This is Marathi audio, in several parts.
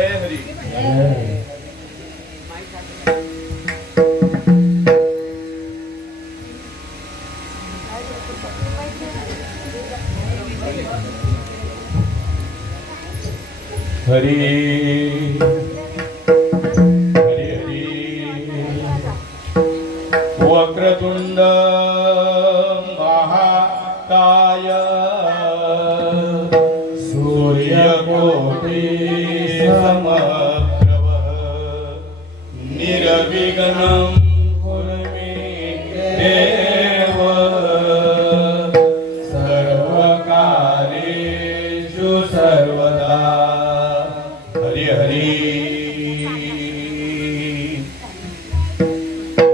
जय हरी। हरि हरि हरि। वक्रतुंड महाकाय सूर्यकोटि समप्रभ निर्विघ्नं कुरु मे देव सर्वकार्येषु सर्वदा। हरि हरि।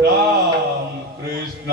राम कृष्ण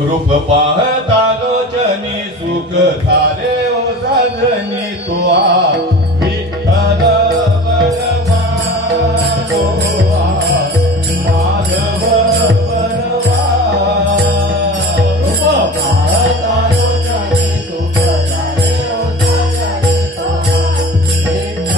रूप पाहता लोचनी सुख झाले ओ साजनी तुआ विठ्ठल बलवा तुआ माधव बलवा। रूप पाहता लोचनी सुख झाले ओ साजनी तुआ Vitthal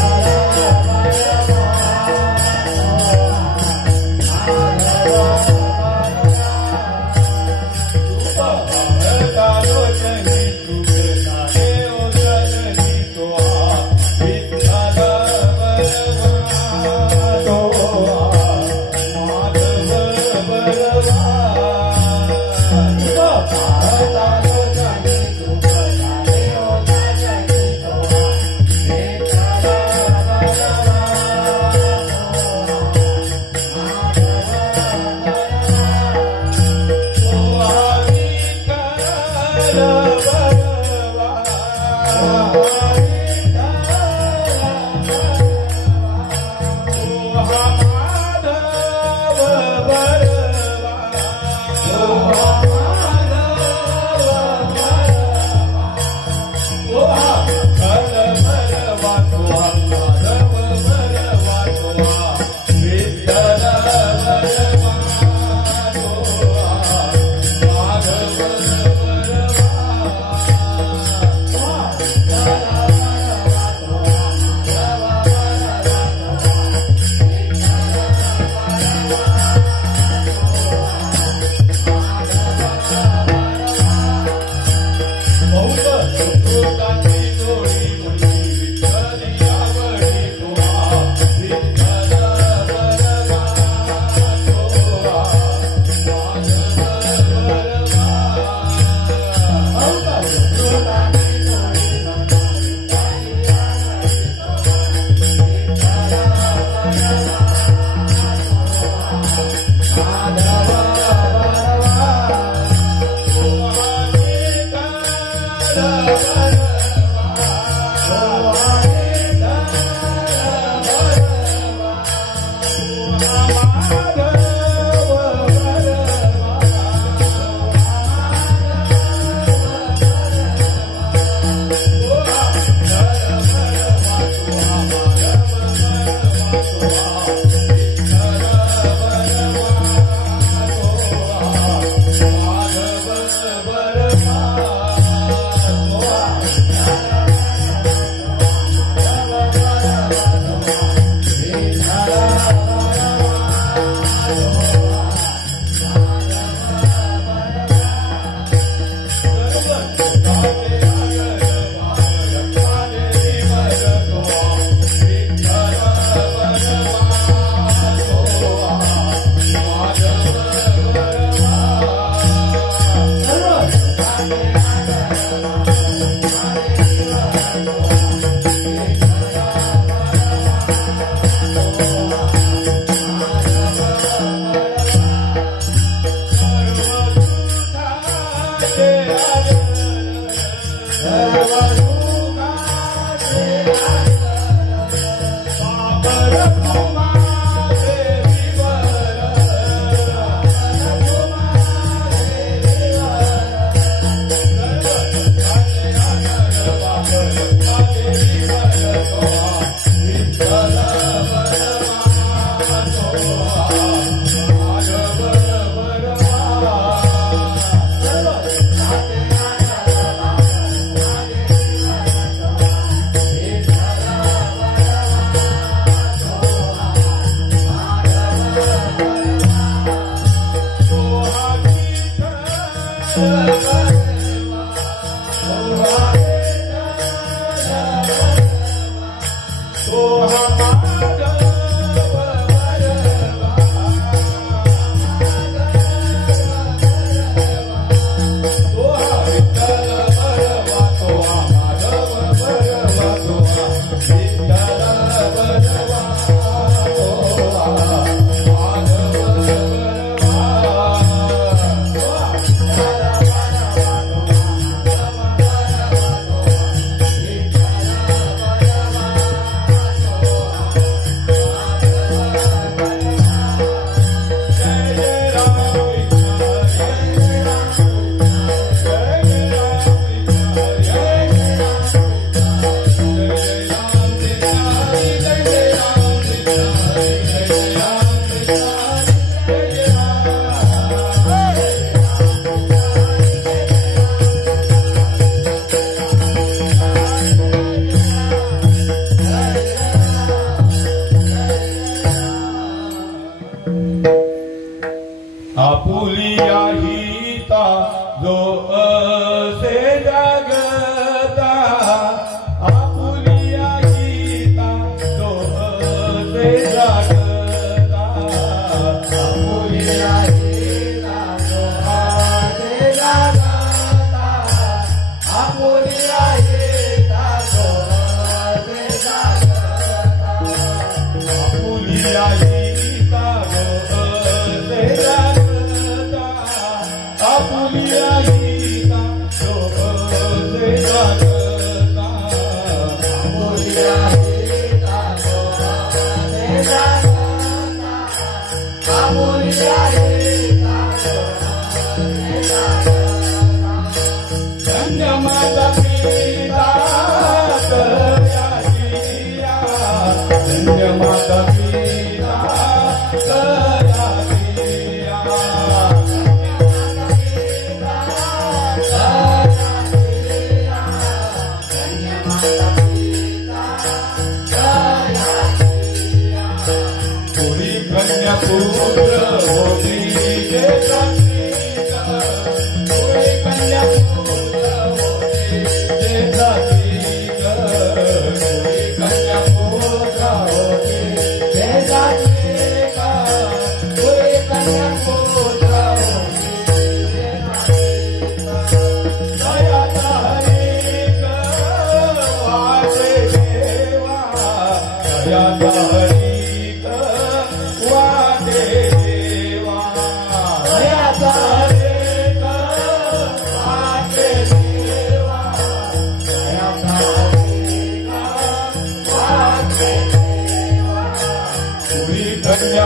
Bye.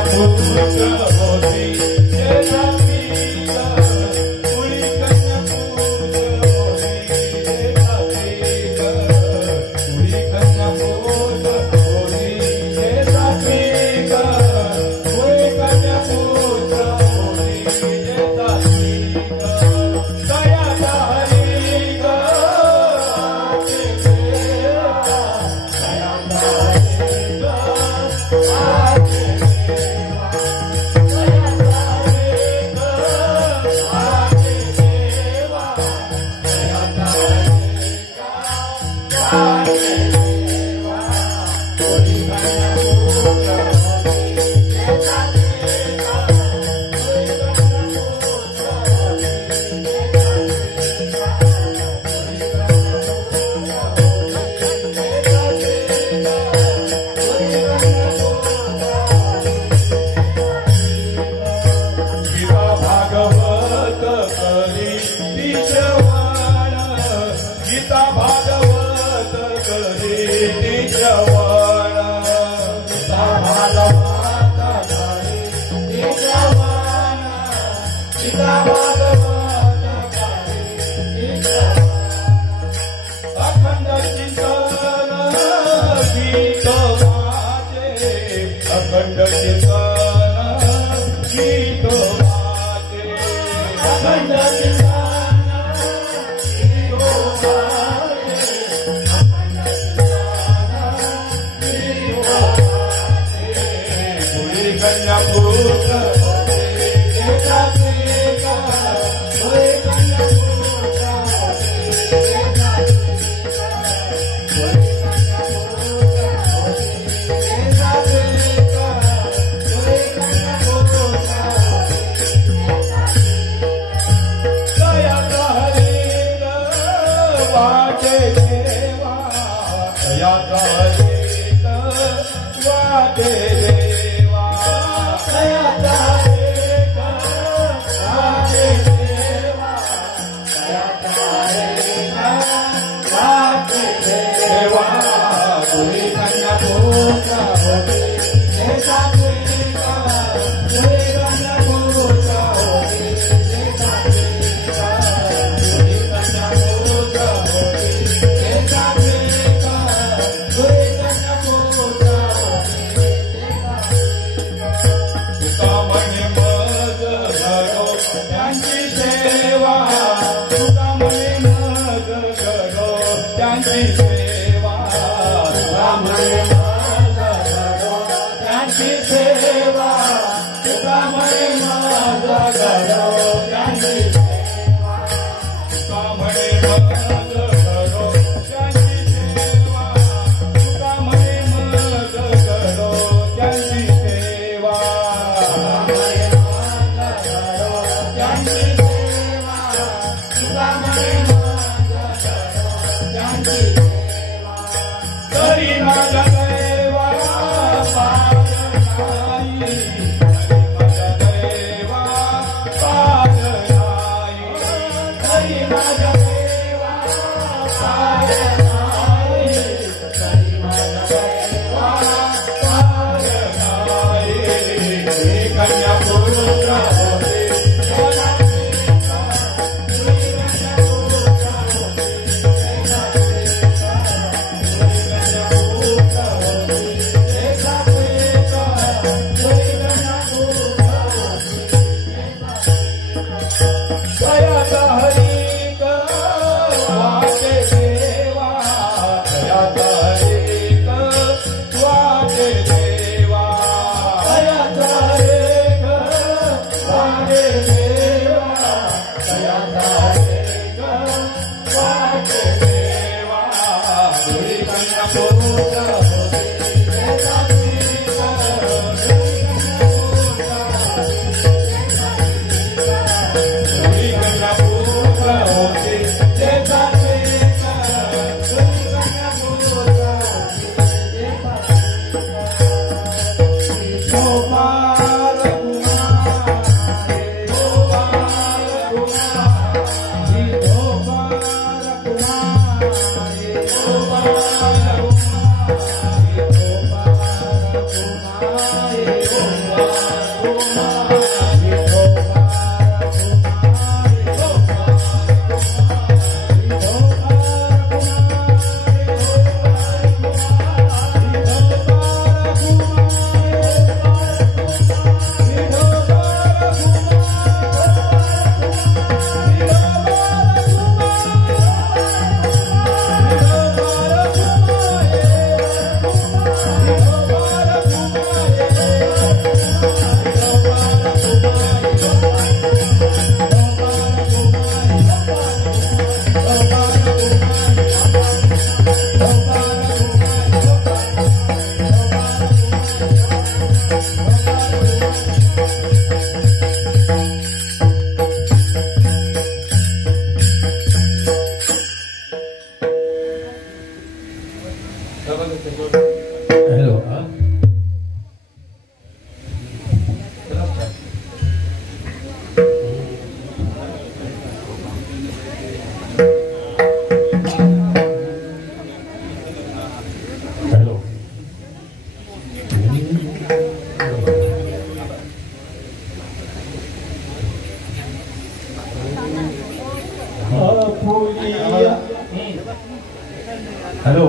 Hello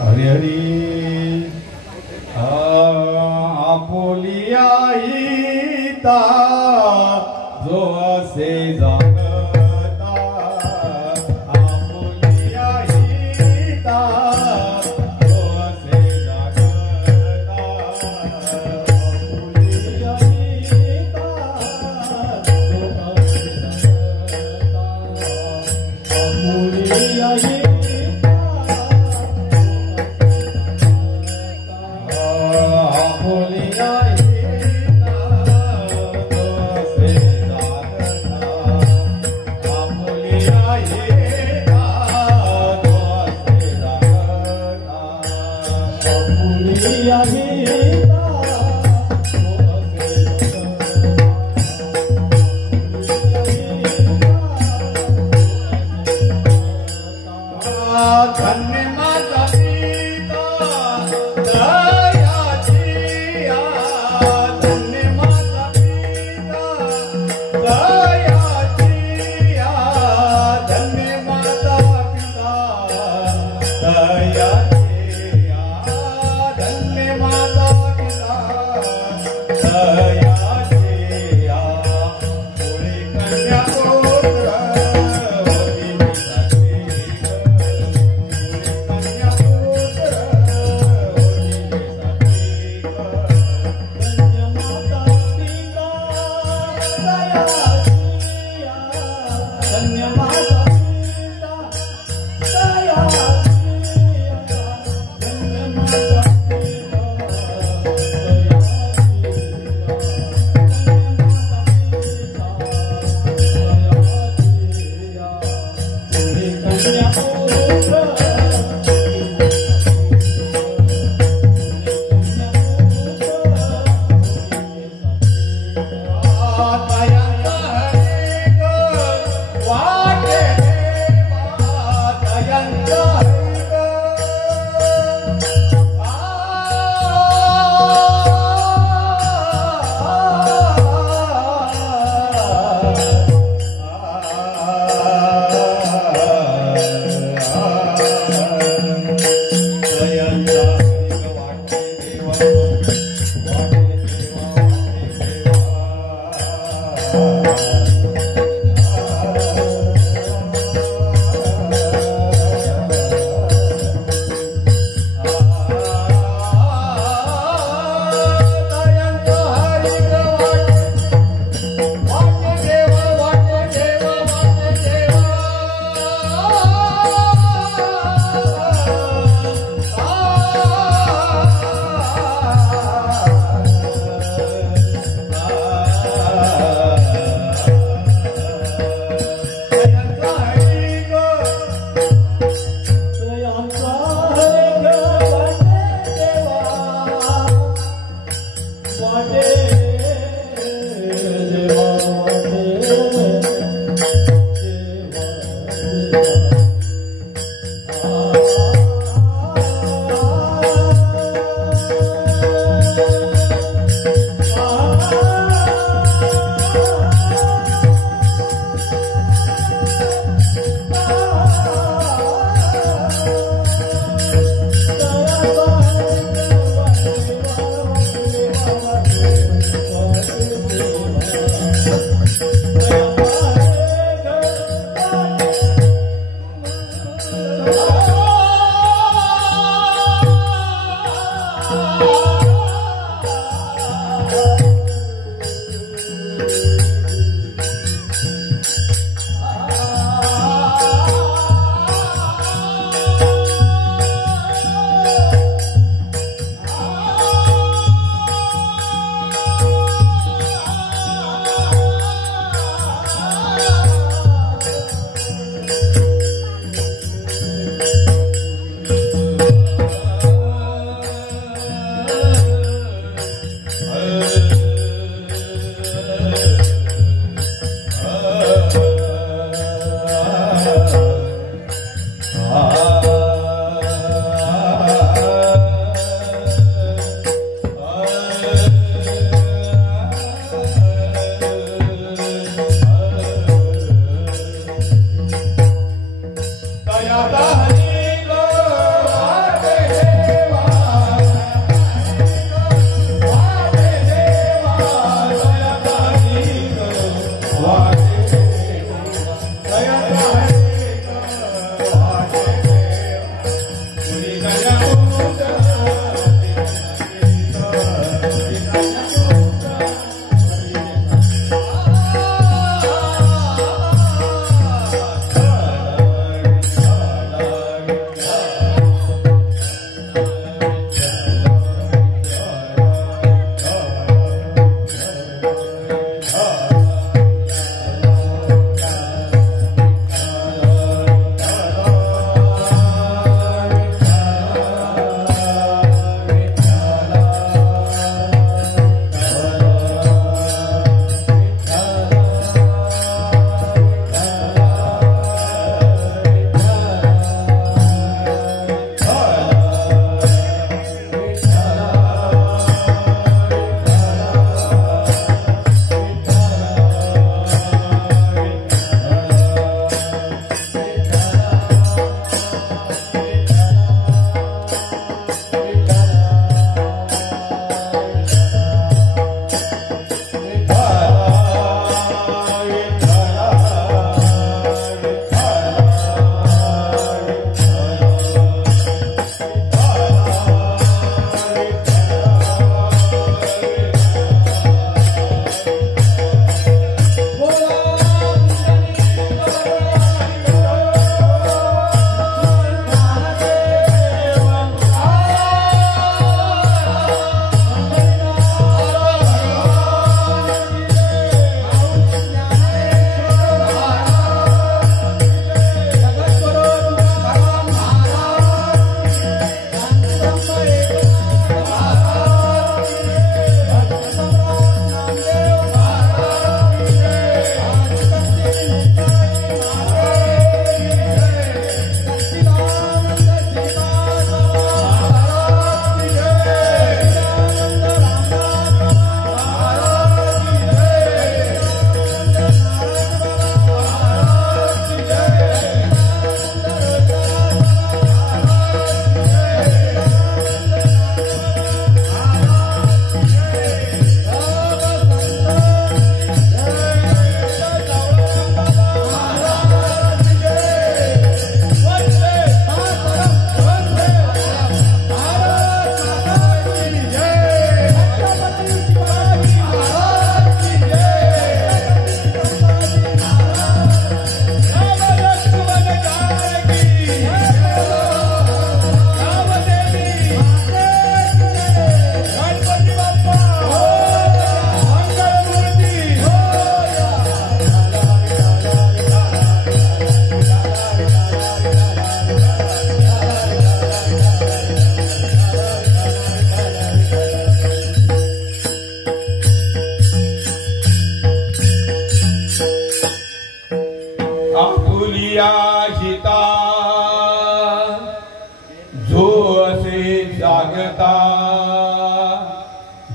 Hari Hari Apulia हिता जो असे जागता आपुलिया हिता जो असे जागता आपुलिया हिता जो असे जागता आपुलिया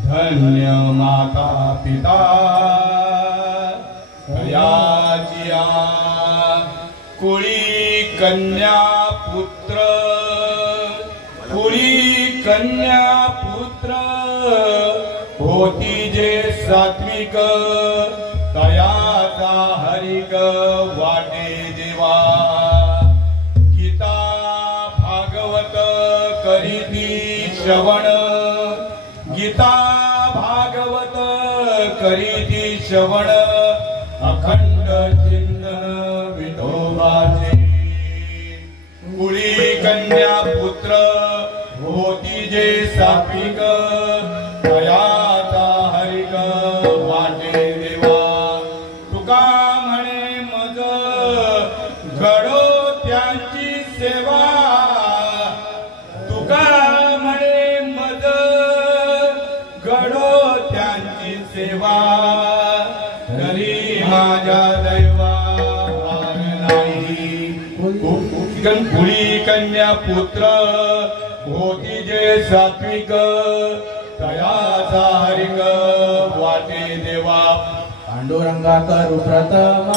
धन्य माता पिता तयाचिया कुळी कन्या पुत्र कुळी कन्या पुत्र होती जे सात्विक तयाचा हरिक वाटे देवा गीता भागवत करीती श्रवण गीता भागवत करीती श्रवण अखंड चिंतन विठोबाचे कुळी कन्या पुत्र होती जे सात्विक तयाचा हरिक वाटे देवा तुका म्हणे मज घडो त्यांची सेवा तुका म्हणे मज घडो त्यांची सेवा तरी माझ्या दैवा भार नाही कुळी कन्या पुत्र होती जे सात्विक तयाचा हरिक वाटे देवा पांडुरंगा करू प्रथम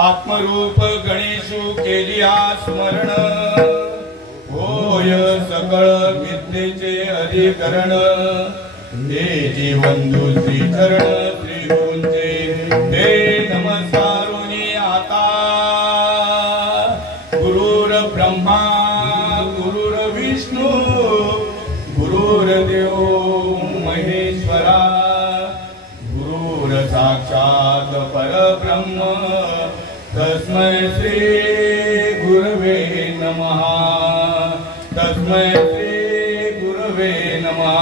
आत्मरूप गणेशू केलिया स्मरण होय सकळ विद्येचे अधिकरण हे जीवंदू श्रीचरण श्री गुरूंचे हे नमस्कारुनी आता गुरुर ब्रह्मा गुरुर विष्णू गुरुर्देव महेश्वरा गुरुर साक्षात परब्रह्म तस्मै श्री गुरवे नमः तस्मै श्री गुरवे नमः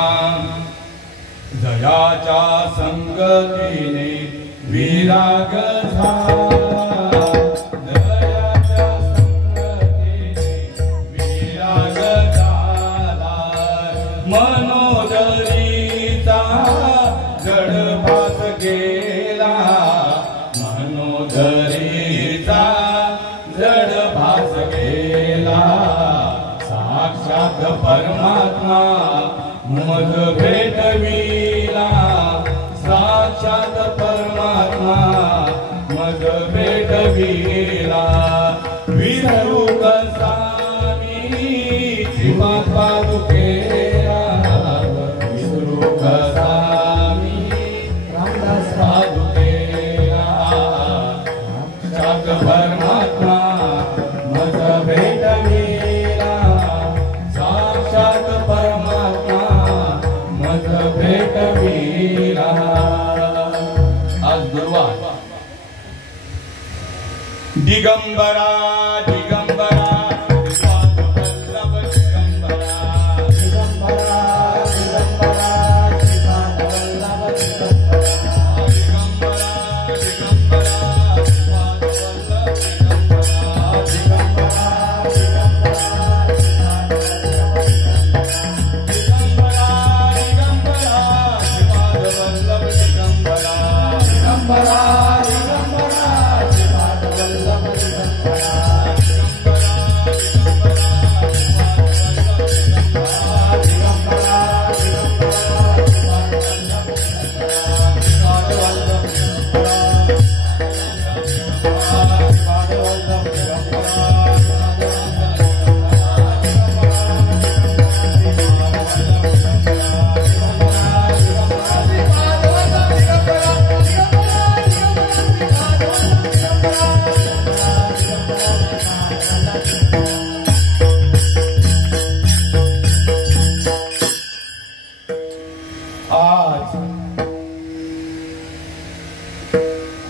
दयाच्या संगतीने विराग झाला दयाच्या संगतीने विराग झाला मनोदरीचा जड भास गेला मनोदरीचा जड भास गेला साक्षात परमात्मा मग भेटविला साक्षात परमात्मा मग भेटविला विसरू कसा मी श्रीपाद पादुकेला विसरू कसा मी रामदास पादुकेला साक्षात परमात्मा मग भेटविला साक्षात परमात्मा दिगंबरा दिगंबरा श्रीपादवल्लभ दिगंबरा दिगंबरा दिगंबरा श्रीपादवल्लभ दिगंबरा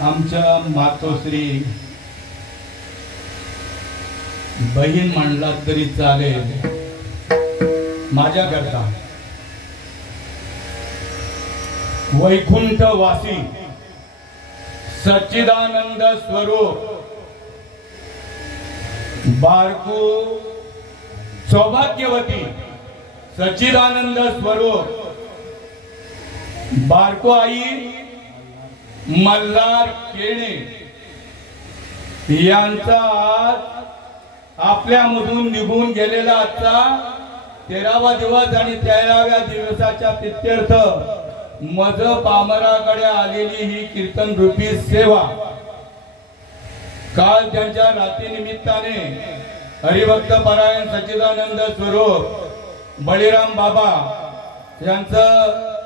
आमच्या मातोश्री बहीण म्हणला तरी चालेल माझ्याकरता वैकुंठवासी सच्चिदानंद स्वरूप बारकू सौभाग्यवती सच्चिदानंद स्वरूप बारको आई मल्हार केणे यांचा आपल्यामधून निघून गेलेला आजचा 13वा दिवस आणि 13व्या दिवसाच्या प्रित्यर्थ मज पामराकडे आलेली ही कीर्तन रूपी सेवा काल त्यांच्या रात्रीनिमित्ताने हरिभक्त परायण सच्चिदानंद स्वरूप बळीराम बाबा यांचं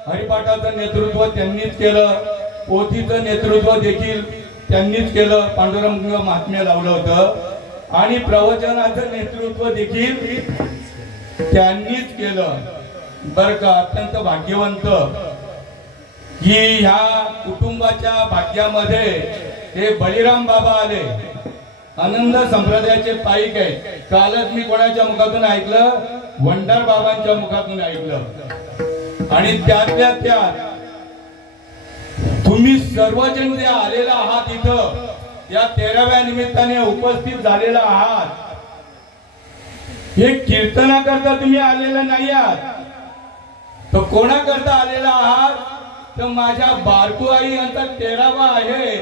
हरिपाठाचं नेतृत्व त्यांनीच केलं, पोथीचं नेतृत्व देखील त्यांनीच केलं, पांडुरंग महात्म्य लावलं होतं आणि प्रवचनाचं नेतृत्व देखील त्यांनीच केलं. बर का, अत्यंत भाग्यवंत की ह्या कुटुंबाच्या भाग्यामध्ये हे बळीराम बाबा आले. आनंद संप्रदायाचे पाईक आहे. कालच मी कोणाच्या मुखातून ऐकलं, वंडार बाबांच्या मुखातून ऐकलं. आणि त्यातल्या त्यात तुम्ही सर्वजण जे आलेला आहात इथं या 13व्या निमित्ताने उपस्थित झालेला आहात, हे कीर्तनाकरता तुम्ही आलेला नाही आहात तर कोणाकरता आलेला आहात तर माझ्या बारकू आई यांचा 13वा आहे.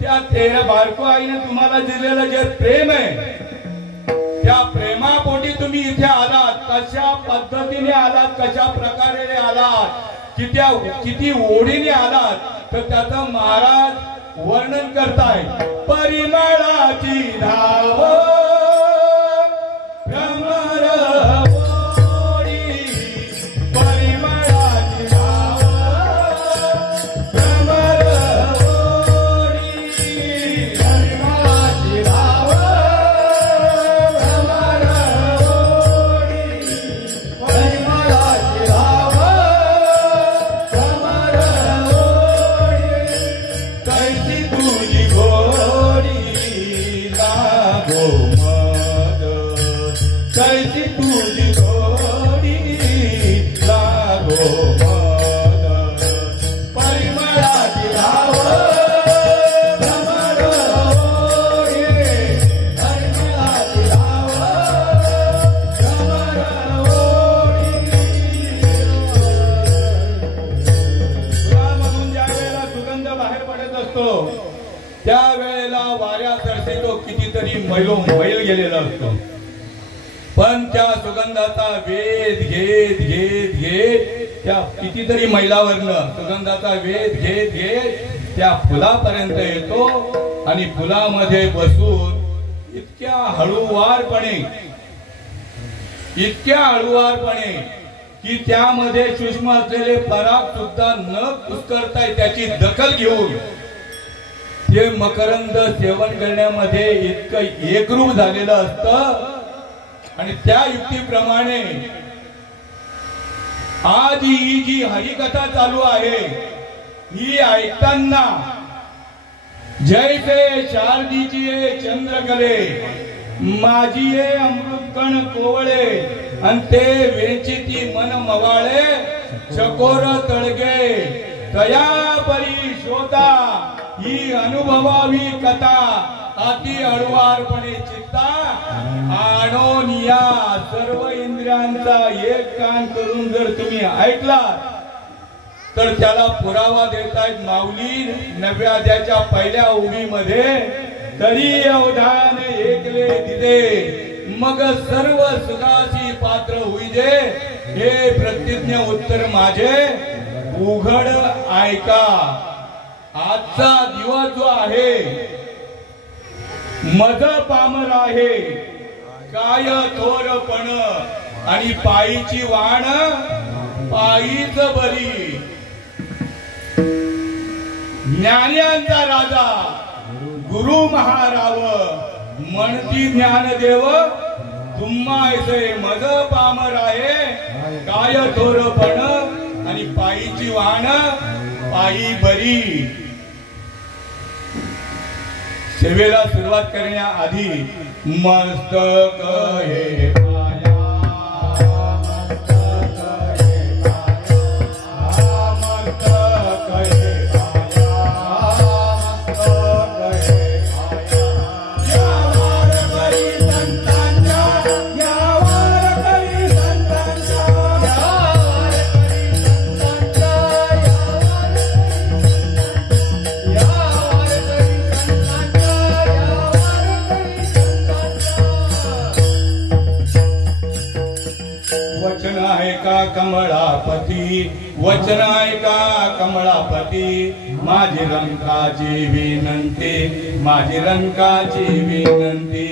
त्या 13 बारकू आईने तुम्हाला दिलेलं जे प्रेम आहे त्या प्रेमापोटी तुम्ही इथे आलात. कशा पद्धतीने आलात, कशा प्रकारे आलात, किती ओढीने आलात तर त्याचं महाराज वर्णन करताय. परिमळाची धाव भ्रमर ओढी, परिमळाची धाव भ्रमर ओढी, परिमळाची धाव भ्रमर ओढी, परिमळाची धाव भ्रमर ओढी, कैसी तुझी घोडी लागो मद, कैसी तुझी घोडी लागो मद, परिमळाची धाव भ्रमर ओढी, परिमळाची धाव भ्रमर ओढी. फुलामधून ज्या वेळेला सुगंध बाहेर पडत असतो त्या वेळेला वाऱ्या सरसे तो कितीतरी मैल गेलेला असतो, पण त्या सुगंधाचा वेध घेत घेत घेत त्या कितीतरी मैलावरनं सुगंधाचा वेध घेत घेत त्या फुलापर्यंत येतो आणि फुलामध्ये बसून इतक्या हळूवारपणे की त्यामध्ये सूक्ष्म असलेले पराग सुद्धा न कुस्करता त्याची दखल घेऊन ते मकरंद सेवन करण्यामध्ये इतकं एकरूप झालेलं असतं. आणि त्या युक्तीप्रमाणे आज ही जी हरिकथा चालू आहे ही ऐकताना जैसे शारदीची ये चंद्रकले माझी ये अमृतकण कोवळे आणि ते वेचिती मन मवाळे चकोर तळगे तया परी शोधा ही अनुभवावी कथा अति अळवारपणे चित्ता आणून या सर्व इंद्रियांचा एक कान करून जर तुम्ही ऐकला तर त्याला पुरावा देतायत माऊली 9व्या अध्यायाच्या पहिल्या उभीमध्ये तरी अवधान एकले दिले मग सर्व सुखासी पात्र होईजे हे प्रतिज्ञ उत्तर माझे उघड ऐका. आजचा दिवस जो आहे मज पामर आहे काय थोरपण आणि पायीची वाण पायीच बरी. ज्ञान्यांचा राजा गुरु महाराव म्हणती ज्ञानदेव तुम्हा ऐसे मज पामर आहे काय थोरपण आणि पायीची वाण पायी बरी. सेवेला सुरुवात करण्याआधी मस्तक हे पाया मस्तक हे पाया मस्तक हे पाया मस्तक हे पाया यावर करी संतांच्या यावर करी संतांच्या यावर करी संतांच्या यावर करी वचन ऐका कमळापती वचन ऐका कमळापती माझी रंकाची विनंती माझी रंकाची विनंती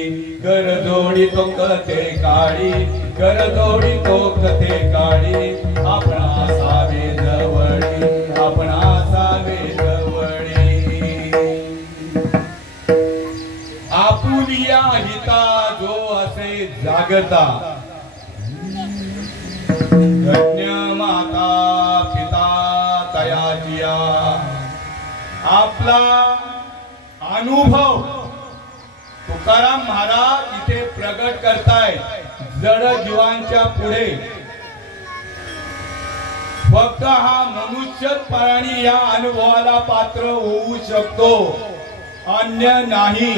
कर जोडी तो कथे काळी कर जोडी तो कथे काळी आपण असावे जवळी आपण असावे जवळी. आपुलिया हिता जो असे जागता धन्य माता पिता तयाजिया. आपला अनुभव तुकाराम महाराज इथे प्रगट करतायत जड जीवांच्या पुढे. फक्त हा मनुष्य प्राणी या अनुभवाला पात्र होऊ शकतो अन्य नाही.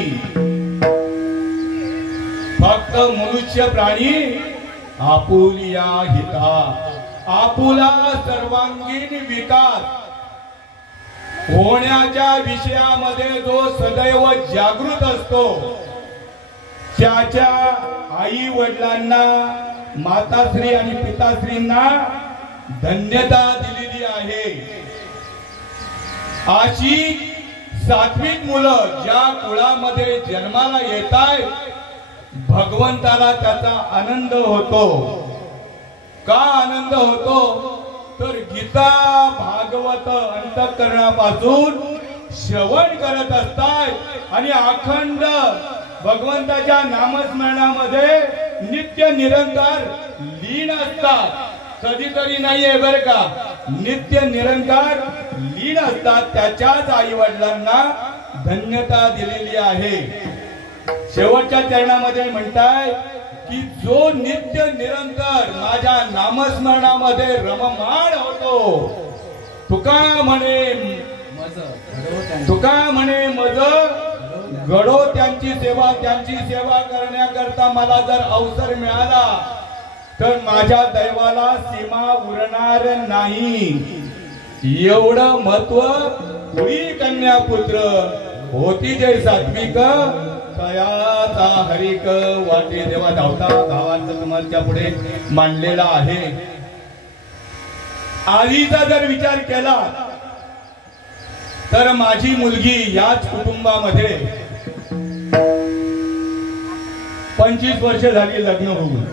फक्त मनुष्य प्राणी आपुलिया हिता आपुला सर्वांगीण विकास होण्याच्या विषयामध्ये जो सदैव जागृत असतो त्याच्या आई वडिलांना माताश्री आणि पिताश्रींना धन्यता दिलेली आहे. अशी सात्विक मुलं ज्या कुळामध्ये जन्माला येतात भगवंताला त्याचा आनंद होतो. का आनंद होतो तर गीता भागवत अंतःकरणापासून श्रवण करत असतात आणि अखंड भगवंताच्या नामस्मरणामध्ये नित्य निरंतर लीन असतात. कधीतरी नाहीये बर का नित्य निरंतर लीन असतात. त्याच्याच आई वडिलांना धन्यता दिलेली आहे. शेवटच्या चरणामध्ये म्हणताय की जो नित्य निरंतर माझ्या नामस्मरणामध्ये रममाण होतो तुका म्हणे मज घडो त्यांची सेवा करण्याकरता मला जर अवसर मिळाला तर माझ्या दैवाला सीमा उरणार नाही. एवढं महत्व कुळी कन्या पुत्र होती जे सात्विक तयाचा हरिक वाटे देवा धावता गावांचा तुम्हाला पुढे मांडलेला आहे. आधीचा जर विचार केला तर माझी मुलगी याच कुटुंबामध्ये 25 वर्ष झाली लग्न होऊन.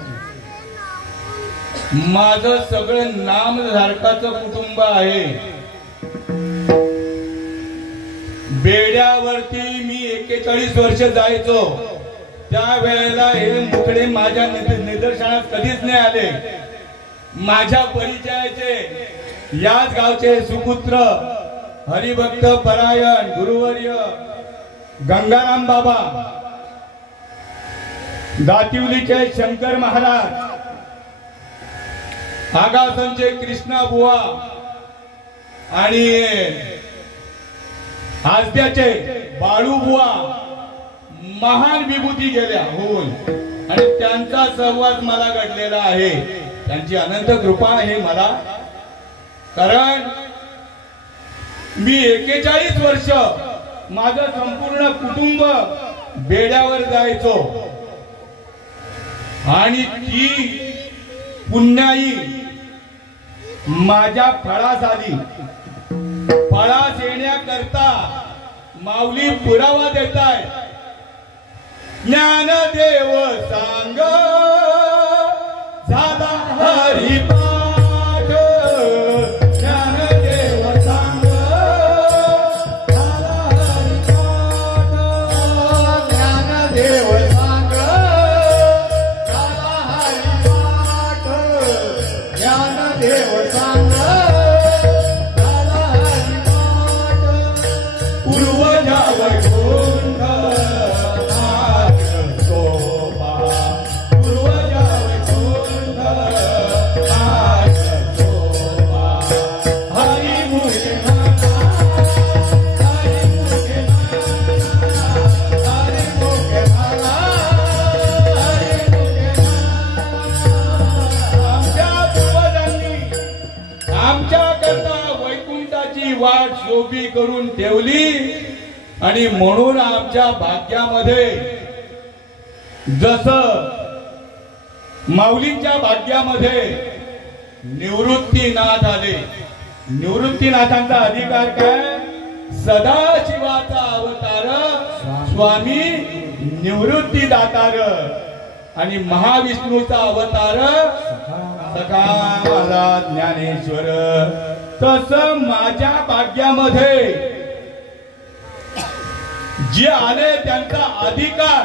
माझं सगळं नामधारकाचं कुटुंब आहे. बेड्यावरती मी 41 वर्ष जायचो त्यावेळेला हे मुकडे माझ्या निदर्शनात कधीच नाही आले. माझ्या परिचयाचे याच गावचे सुपुत्र हरिभक्त परायण गुरुवर्य गंगाराम बाबा, दातिवलीचे शंकर महाराज, आगासनचे कृष्णा बुवा आणि आजद्याचे बाळू बुवा महान विभूती गेल्या होऊन आणि त्यांचा सहवास मला घडलेला आहे. त्यांची अनंत कृपा आहे मला. कारण मी 41 वर्ष माझं संपूर्ण कुटुंब बेड्यावर जायचो आणि ती पुण्याई माझ्या फळास आली. फळास येण्याकरता माऊली पुरावा देताय. ज्ञानदेव सांग झाला हरिपाठ, ज्ञानदेव सांग झाला हरिपाठ, ज्ञानदेव सांग झाला हरिपाठ, ज्ञानदेव सांग झाला हरिपाठ. पूर्वजा वैकुंठ वाट सोपी करून ठेवली आणि म्हणून आमच्या भाग्यामध्ये जसं माऊलींच्या भाग्यामध्ये निवृत्तीनाथ आले. निवृत्तीनाथांचा अधिकार काय? सदाशिवाचा अवतार स्वामी निवृत्ती दातार आणि महाविष्णूचा अवतार सखा मला ज्ञानेश्वर. तसं माझ्या भाग्यामध्ये जे आले त्यांचा अधिकार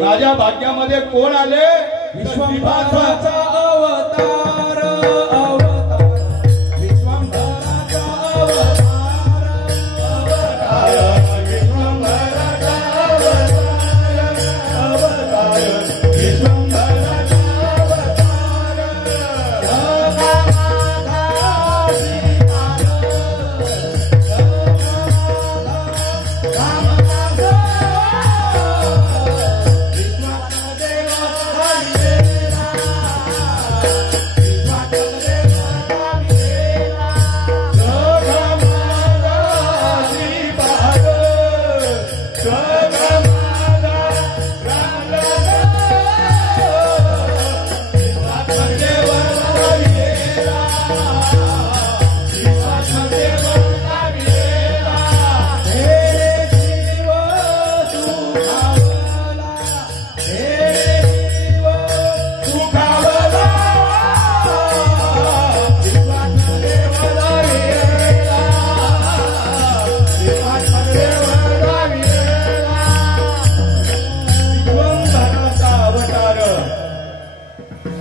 माझ्या भाग्यामध्ये कोण आले? विश्वंभराचा अवतार, अवतार विश्वंभराचा अवतार, अवतार विश्वंभराचा अवतार, अवतार विश्वंभराचा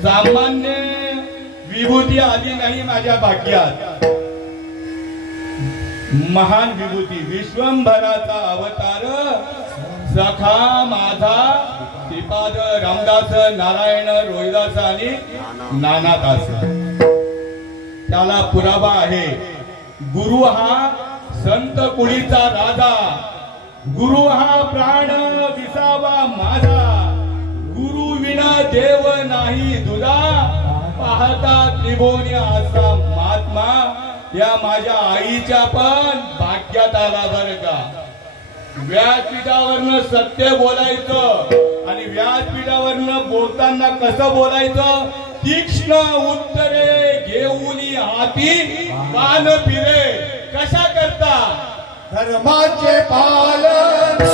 सामान्य विभूती आली नाही माझ्या भाग्यात. महान विभूती विश्वंभराचा अवतार सखा माझा श्रीपाद रामदास नारायण रोहिदास आणि नानादास. त्याला पुरावा आहे. गुरु हा संत कुळीचा राजा, गुरु हा प्राण विसावा माझा, गुरु विना देव नाही तुझा, पाहता त्रिभुवनी असा महात्मा या माझ्या आईच्या पण भाग्यात आला बर का. व्यासपीठावरनं सत्य बोलायचं आणि व्यासपीठावरनं बोलताना कसं बोलायचं? तीक्ष्ण उत्तरे घेऊन हाती मान फिरे. कशा करता? धर्माचे पालन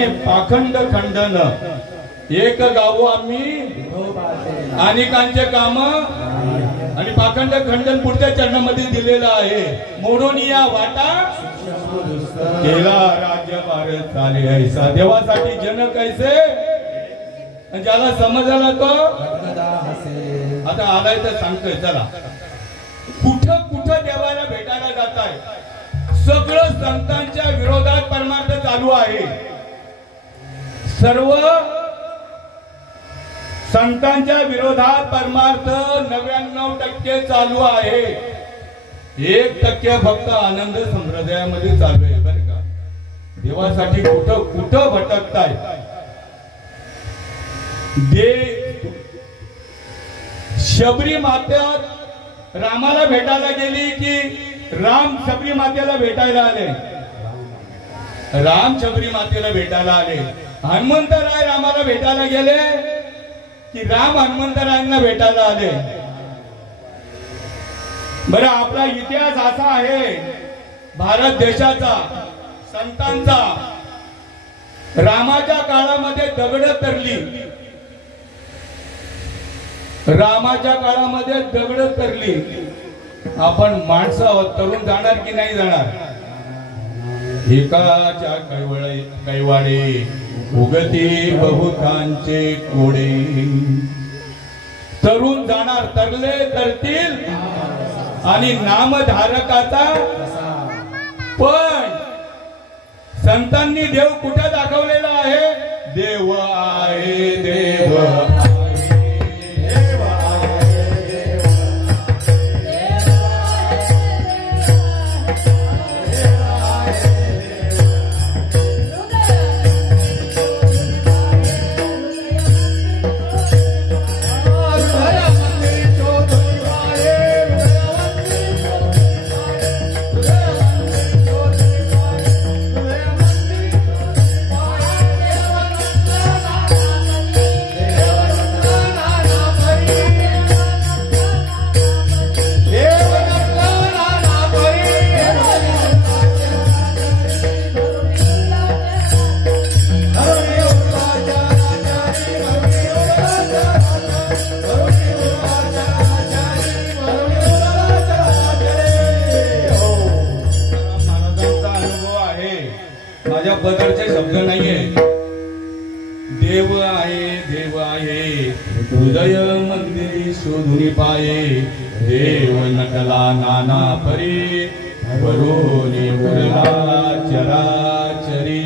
म्हणे पाखंड खंडन एक गावो आम्ही अनेकांचे काम आणि पाखंड खंडन पुढच्या चरणामध्ये दिलेलं आहे. मोडून या वाटा केला राज्य भारत चाले ऐसा. देवासाठी जन कैसे ज्याला समजला तो आता आलाय तर सांगतोय. चला कुठं कुठं देवाला भेटायला जात आहे. सगळं संतांच्या विरोधात परमार्थ चालू आहे. सर्व संतांच्या विरोधात परमार्थ 99% चालू आहे. 1% फक्त आनंद संप्रदायामध्ये चालू आहे बरं का. देवासाठी कुठं कुठं भटकताय. शबरी माता रामाला भेटायला गेली की राम शबरी मातेला भेटायला आले. राम शबरी मातेला भेटायला आले. हनुमंतराय रामाला भेटायला गेले की राम हनुमंतरायांना भेटायला आले. बरं आपला इतिहास असा आहे भारत देशाचा संतांचा. रामाच्या काळामध्ये दगड तरली. रामाच्या काळामध्ये दगड तरली. आपण माणसं आहोत तरुण जाणार की नाही जाणार. एकाच्या कैवाडे उगती बहुतांचे कोडे. तरुण जाणार तरले तरतील आणि नामधारकाचा. पण संतांनी देव कुठे दाखवलेला आहे. देव आहे देव बदरचे शब्द नाहीये. देव आहे हृदय मंदिरी शोधून पाये. देव नटला नाना परी वरोनी उरला चराचरी.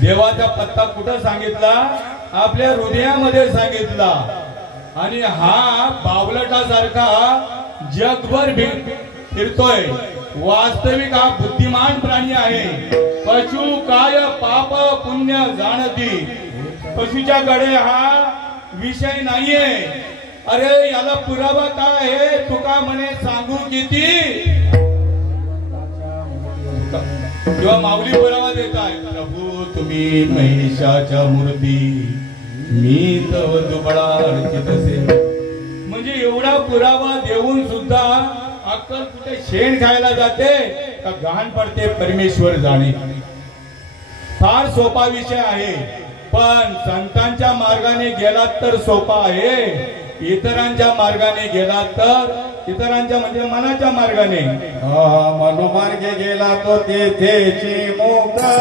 देवाचा पत्ता कुठं सांगितला. आपल्या हृदयामध्ये सांगितला. आणि हा बावलटासारखा जगभर फिरतोय. वास्तविक हा बुद्धिमान प्राणी आहे. पशु काय पाप पुण्य जाणती. पशुच्याकडे हा विषय नाहीये. अरे याला पुरावा काय आहे. तुका म्हणे सांगू किती. किंवा माऊली पुरावा देताय. प्रभू तुम्ही महिषाच्या मूर्ती मी तव दुबळा अर्चित असे. म्हणजे एवढा पुरावा देऊन सुद्धा अक्कल कुठे शेण खायला जाते का घाण पडते परमेश्वर जाणे. फार सोपा विषय आहे. पण संतांच्या मार्गाने गेलात तर सोपा आहे. इतरांच्या मार्गाने गेलात तर इतरांच्या म्हणजे मनाच्या मार्गाने मनोमार्गे गेला तो तेथेची मोकळा.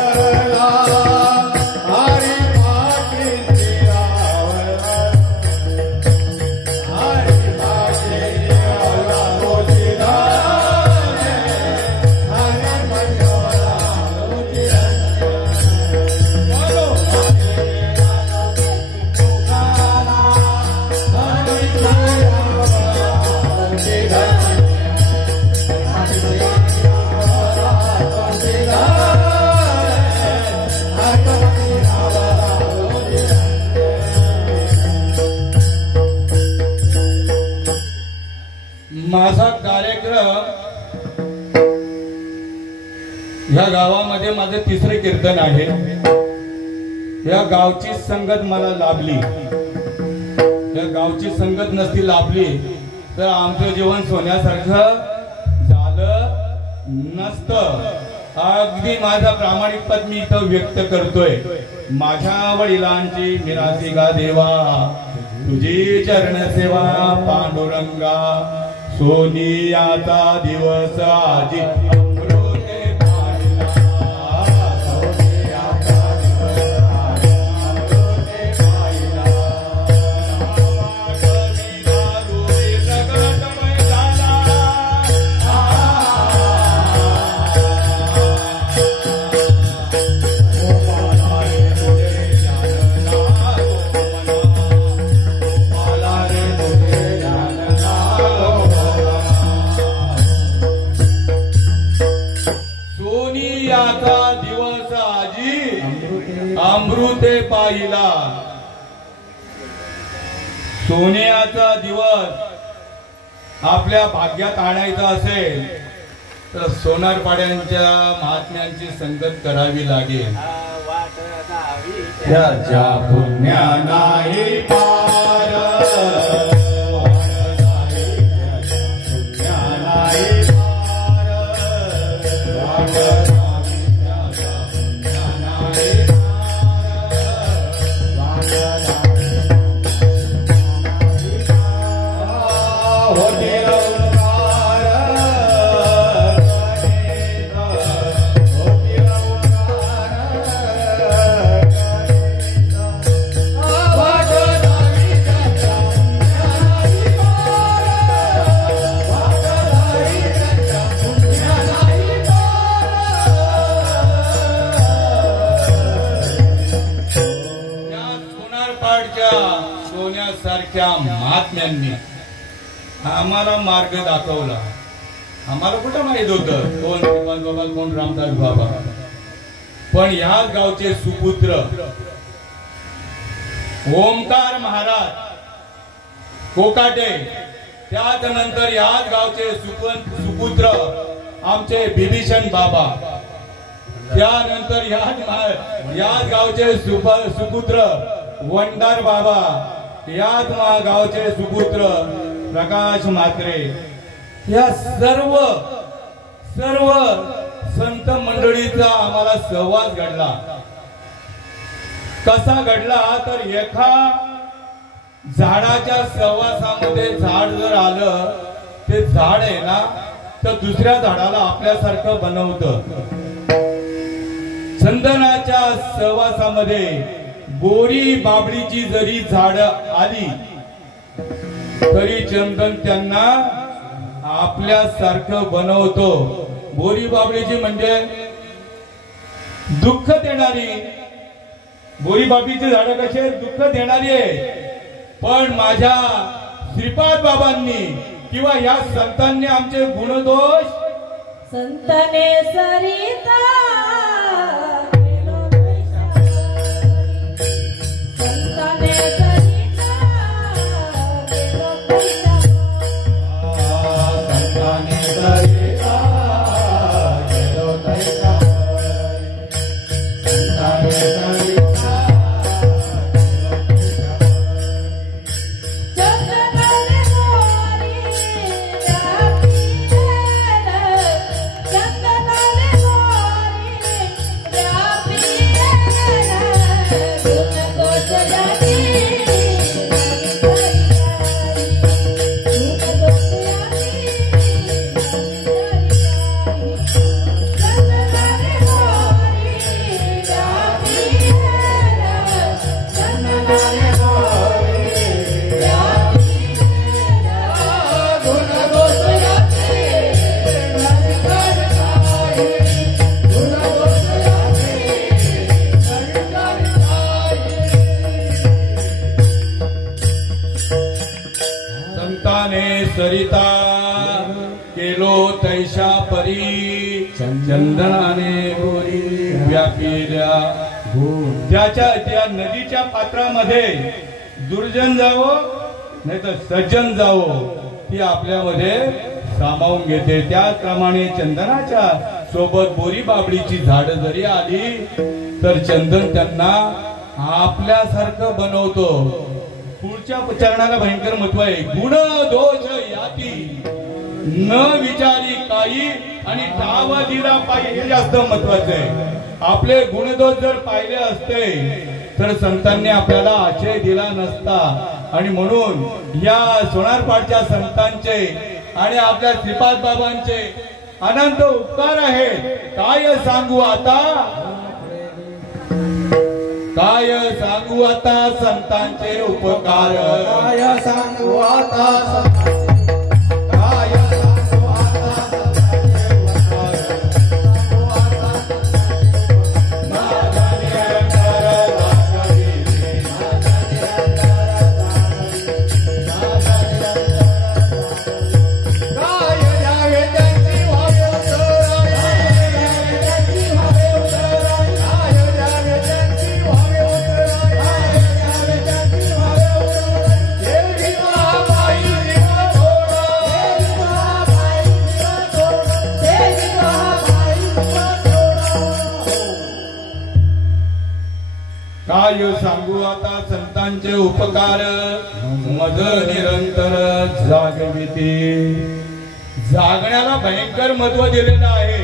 माझा कार्यक्रम या गावामध्ये माझं तिसरे कीर्तन आहे. या गावची संगत मला लाभली. या गावची संगत नसती लाभली तर आमचं जीवन सोन्यासारखं झालं नसतं. अगदी माझा प्रामाणिकपद मी इथं व्यक्त करतोय. माझ्या वडिलांची मिरासी गा देवा, तुझी चरण सेवा पांडुरंगा. सोनियाचा दिवस आजी अमृते पाहिला, सोनियाचा दिवस आजी अमृते पाहिला. अमृते पाहिला. सोन्याचा दिवस आपल्या भाग्यात आणायचा असेल तर सोनारपाड्यांच्या महात्म्यांची संगत करावी लागेल. त्याच्या पुण्या नाही पार, पुण्या नाही पार. सोन्यासारख्या महात्म्यांनी आम्हाला मार्ग दाखवला. आम्हाला कुठं माहित होतं कोण श्रीपाद बाबा कोण रामदास बाबा, पण ह्याच गावचे सुपुत्र ओमकार महाराज कोकाटे, त्याच नंतर ह्याच गावचे सुपुत्र आमचे बिभीषण बाबा, त्यानंतर ह्याच गावचे सुपुत्र वंडार बाबा, याच गावचे सुपुत्र प्रकाश म्हात्रे. या सर्व संत मंडळीचा आम्हाला सहवास घडला. कसा घडला तर एका झाडाच्या सहवासामध्ये झाड जर आलं, ते झाड आहे ना तर दुसऱ्या झाडाला आपल्यासारखं बनवतं. चंदनाच्या सहवासामध्ये बोरी बाबळीची जरी झाड आली तरी चंदन त्यांना आपल्यासारखं बनवतो. बोरी बाबळीची म्हणजे दुःख देणारी, बोरी बाबळीची झाड कशी आहेत, दुःख देणारी आहे. पण माझ्या श्रीपाद बाबांनी किंवा या संतांनी आमचे गुणदोष संतने सरिता सरिता केलो तैशा परी चंदनाने बोरी व्यापिल्या. त्याच्या त्या नदीच्या पात्रामध्ये दुर्जन जावो नाही तर सज्जन जावो ती आपल्यामध्ये सामावून घेते. त्याप्रमाणे चंदनाच्या सोबत बोरी बाबळीची झाड जरी आली तर चंदन त्यांना आपल्यासारखं बनवतो. पुढच्या चरणाला भयंकर महत्व आहे. गुण दोष याती न विचारी काही आणि ठाव दिला पाहिजे हे जास्त महत्वाचं आहे. आपले गुणदोष जर पाहिले असते तर संतांनी आपल्याला आशय दिला नसता. आणि म्हणून या सोनारपाडच्या संतांचे आणि आपल्या श्रीपाद बाबांचे अनंत उपकार आहेत. काय सांगू आता, काय सांगू आता संतांचे उपकार, काय सांगू आता काय सांगू आता संतांचे उपकार, मज निरंतर जागविते. जागण्याला भयंकर महत्व दिलेलं आहे.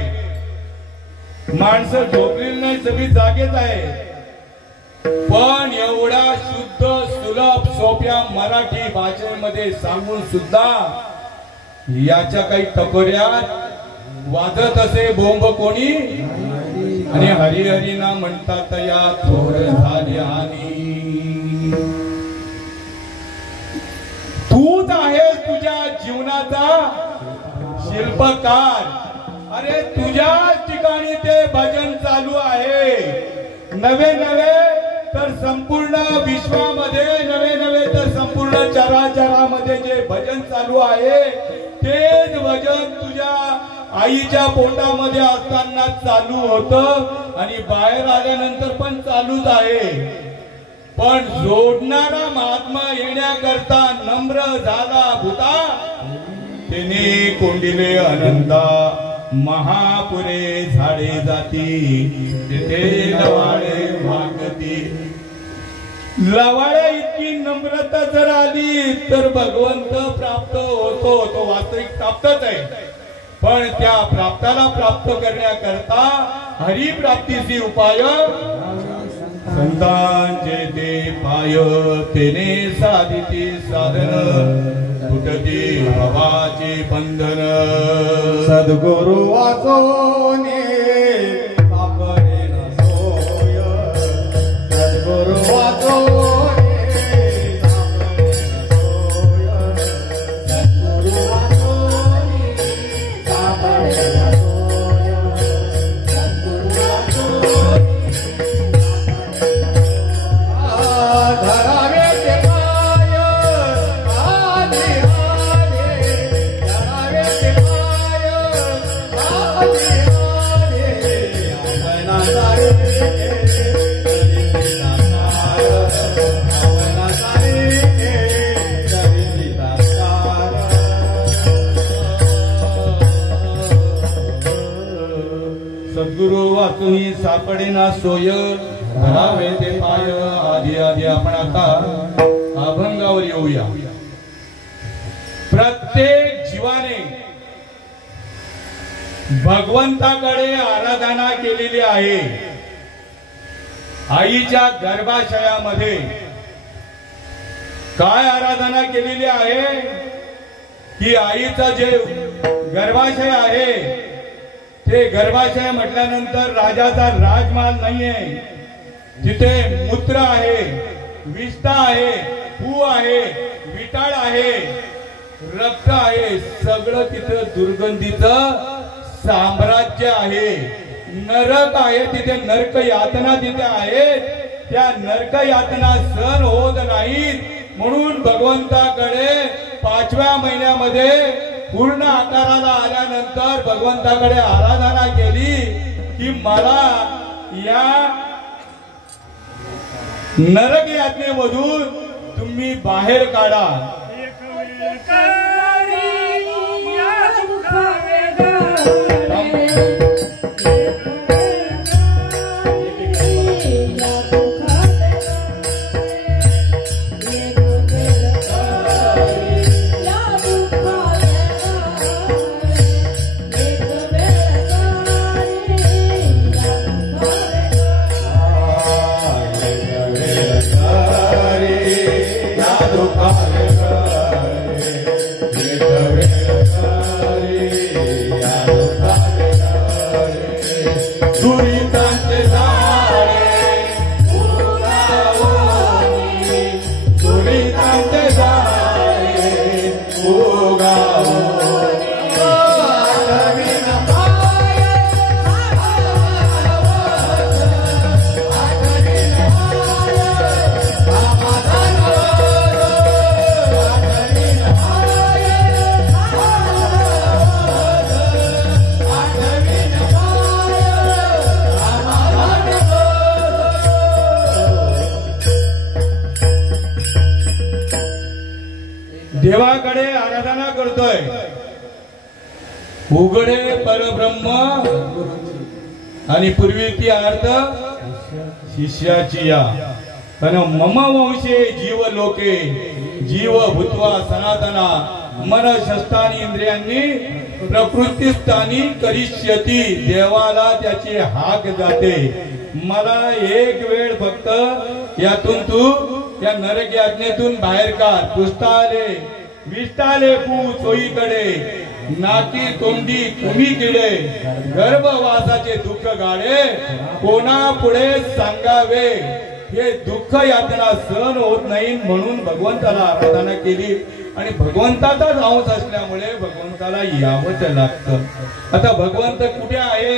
माणसं झोपलेली नाही, सगळी जागेच आहे. पण एवढा शुद्ध सुलभ सोप्या मराठी भाषेमध्ये सांगून सुद्धा याच्या काही टकोऱ्यात वाजत असे बोंब कोणी. आणि हरिहरिना म्हणतात या थोर झाली हानी. तूच आहेस तुझ्या जीवनाचा शिल्पकार. अरे तुझ्याच ठिकाणी ते भजन चालू आहे. नवे नवे तर संपूर्ण विश्वामध्ये, नवे नवे तर संपूर्ण चराचरामध्ये जे भजन चालू आहे तेच भजन तुझ्या आईच्या पोटामध्ये असताना चालू होतं आणि बाहेर आल्यानंतर पण चालूच आहे. पण जोडणारा महात्मा येण्याकरता नम्र झाला भूता, तेने कोंडिले अनंता महापुरे झाडे जाती, तेथे लवाळे भागती. लवाळ्या इतकी नम्रता जर आली तर भगवंत प्राप्त होतो. तो वास्तविक प्राप्तच आहे. पण त्या प्राप्ताला प्राप्त करण्याकरता हरिप्राप्तीची उपाय संतांचे ते पाय, तेने साधिती साधन, तुटती भवाचे बंधन. सद्गुरु वाचोने सापडे न सोय, सद्गुरु वाचोने सापडे न सोय, सद्गुरु वाचोने सापडे न सोय, सद्गुरु वाचोने धरावे ते पाय आधी आले, धरावे ते पाय आधी आले, आवना सारे कधी दातार, आवना सारे कधी दातार. सद्गुरु वाचूही सापडेना सोय, धरावे ते पाय आधी आधी. आपण आता अभंगावर येऊया. प्रत्येक जीवाने भगवंताकडे आराधना केलेली आहे. आईच्या गर्भाशयामध्ये काय आराधना केलेली आहे की आईचा जे गर्भाशय आहे ते गर्भाशय म्हटल्यानंतर राजाचा राजमहाल नाहीये. तिथे मूत्र आहे, विष्ठा आहे, पू आहे, विटाळ आहे, रक्त आहे. सगळं तिथं दुर्गंधीचं साम्राज्य आहे. नरक आहे तिथे, नरक यातना तिथे आहेत. त्या नरक यातना सहन होत नाहीत म्हणून भगवंताकडे 5व्या महिन्यामध्ये पूर्ण आकाराला आल्यानंतर भगवंताकडे आराधना केली की मला या नरक यातनेमधून तुम्ही बाहेर काढा. देवाकडे आराधना करतोय, उघडे परब्रह्म आणि पूर्वी ती अर्थ शिष्याची या. कारण मम वंशे जीव लोके जीव भूत्वा सनातना मन शस्त्रानी इंद्रियांनी प्रकृती स्थानी करिष्यती. देवाला त्याची हाक जाते. मला एक वेळ फक्त यातून तू या नरक यातनेतून बाहेर काढ. पुस्ताले विस्ताले पू सोयीकडे नाकी तोंडी तुम्ही किडे गर्भवासाचे दुःख गाडे कोणा पुढे सांगावे. हे दुःख यातना सहन होत नाही म्हणून भगवंताला आराधना केली आणि भगवंताचाच अंश असल्यामुळे भगवंताला यावंच लागतं. आता भगवंत कुठे आहे?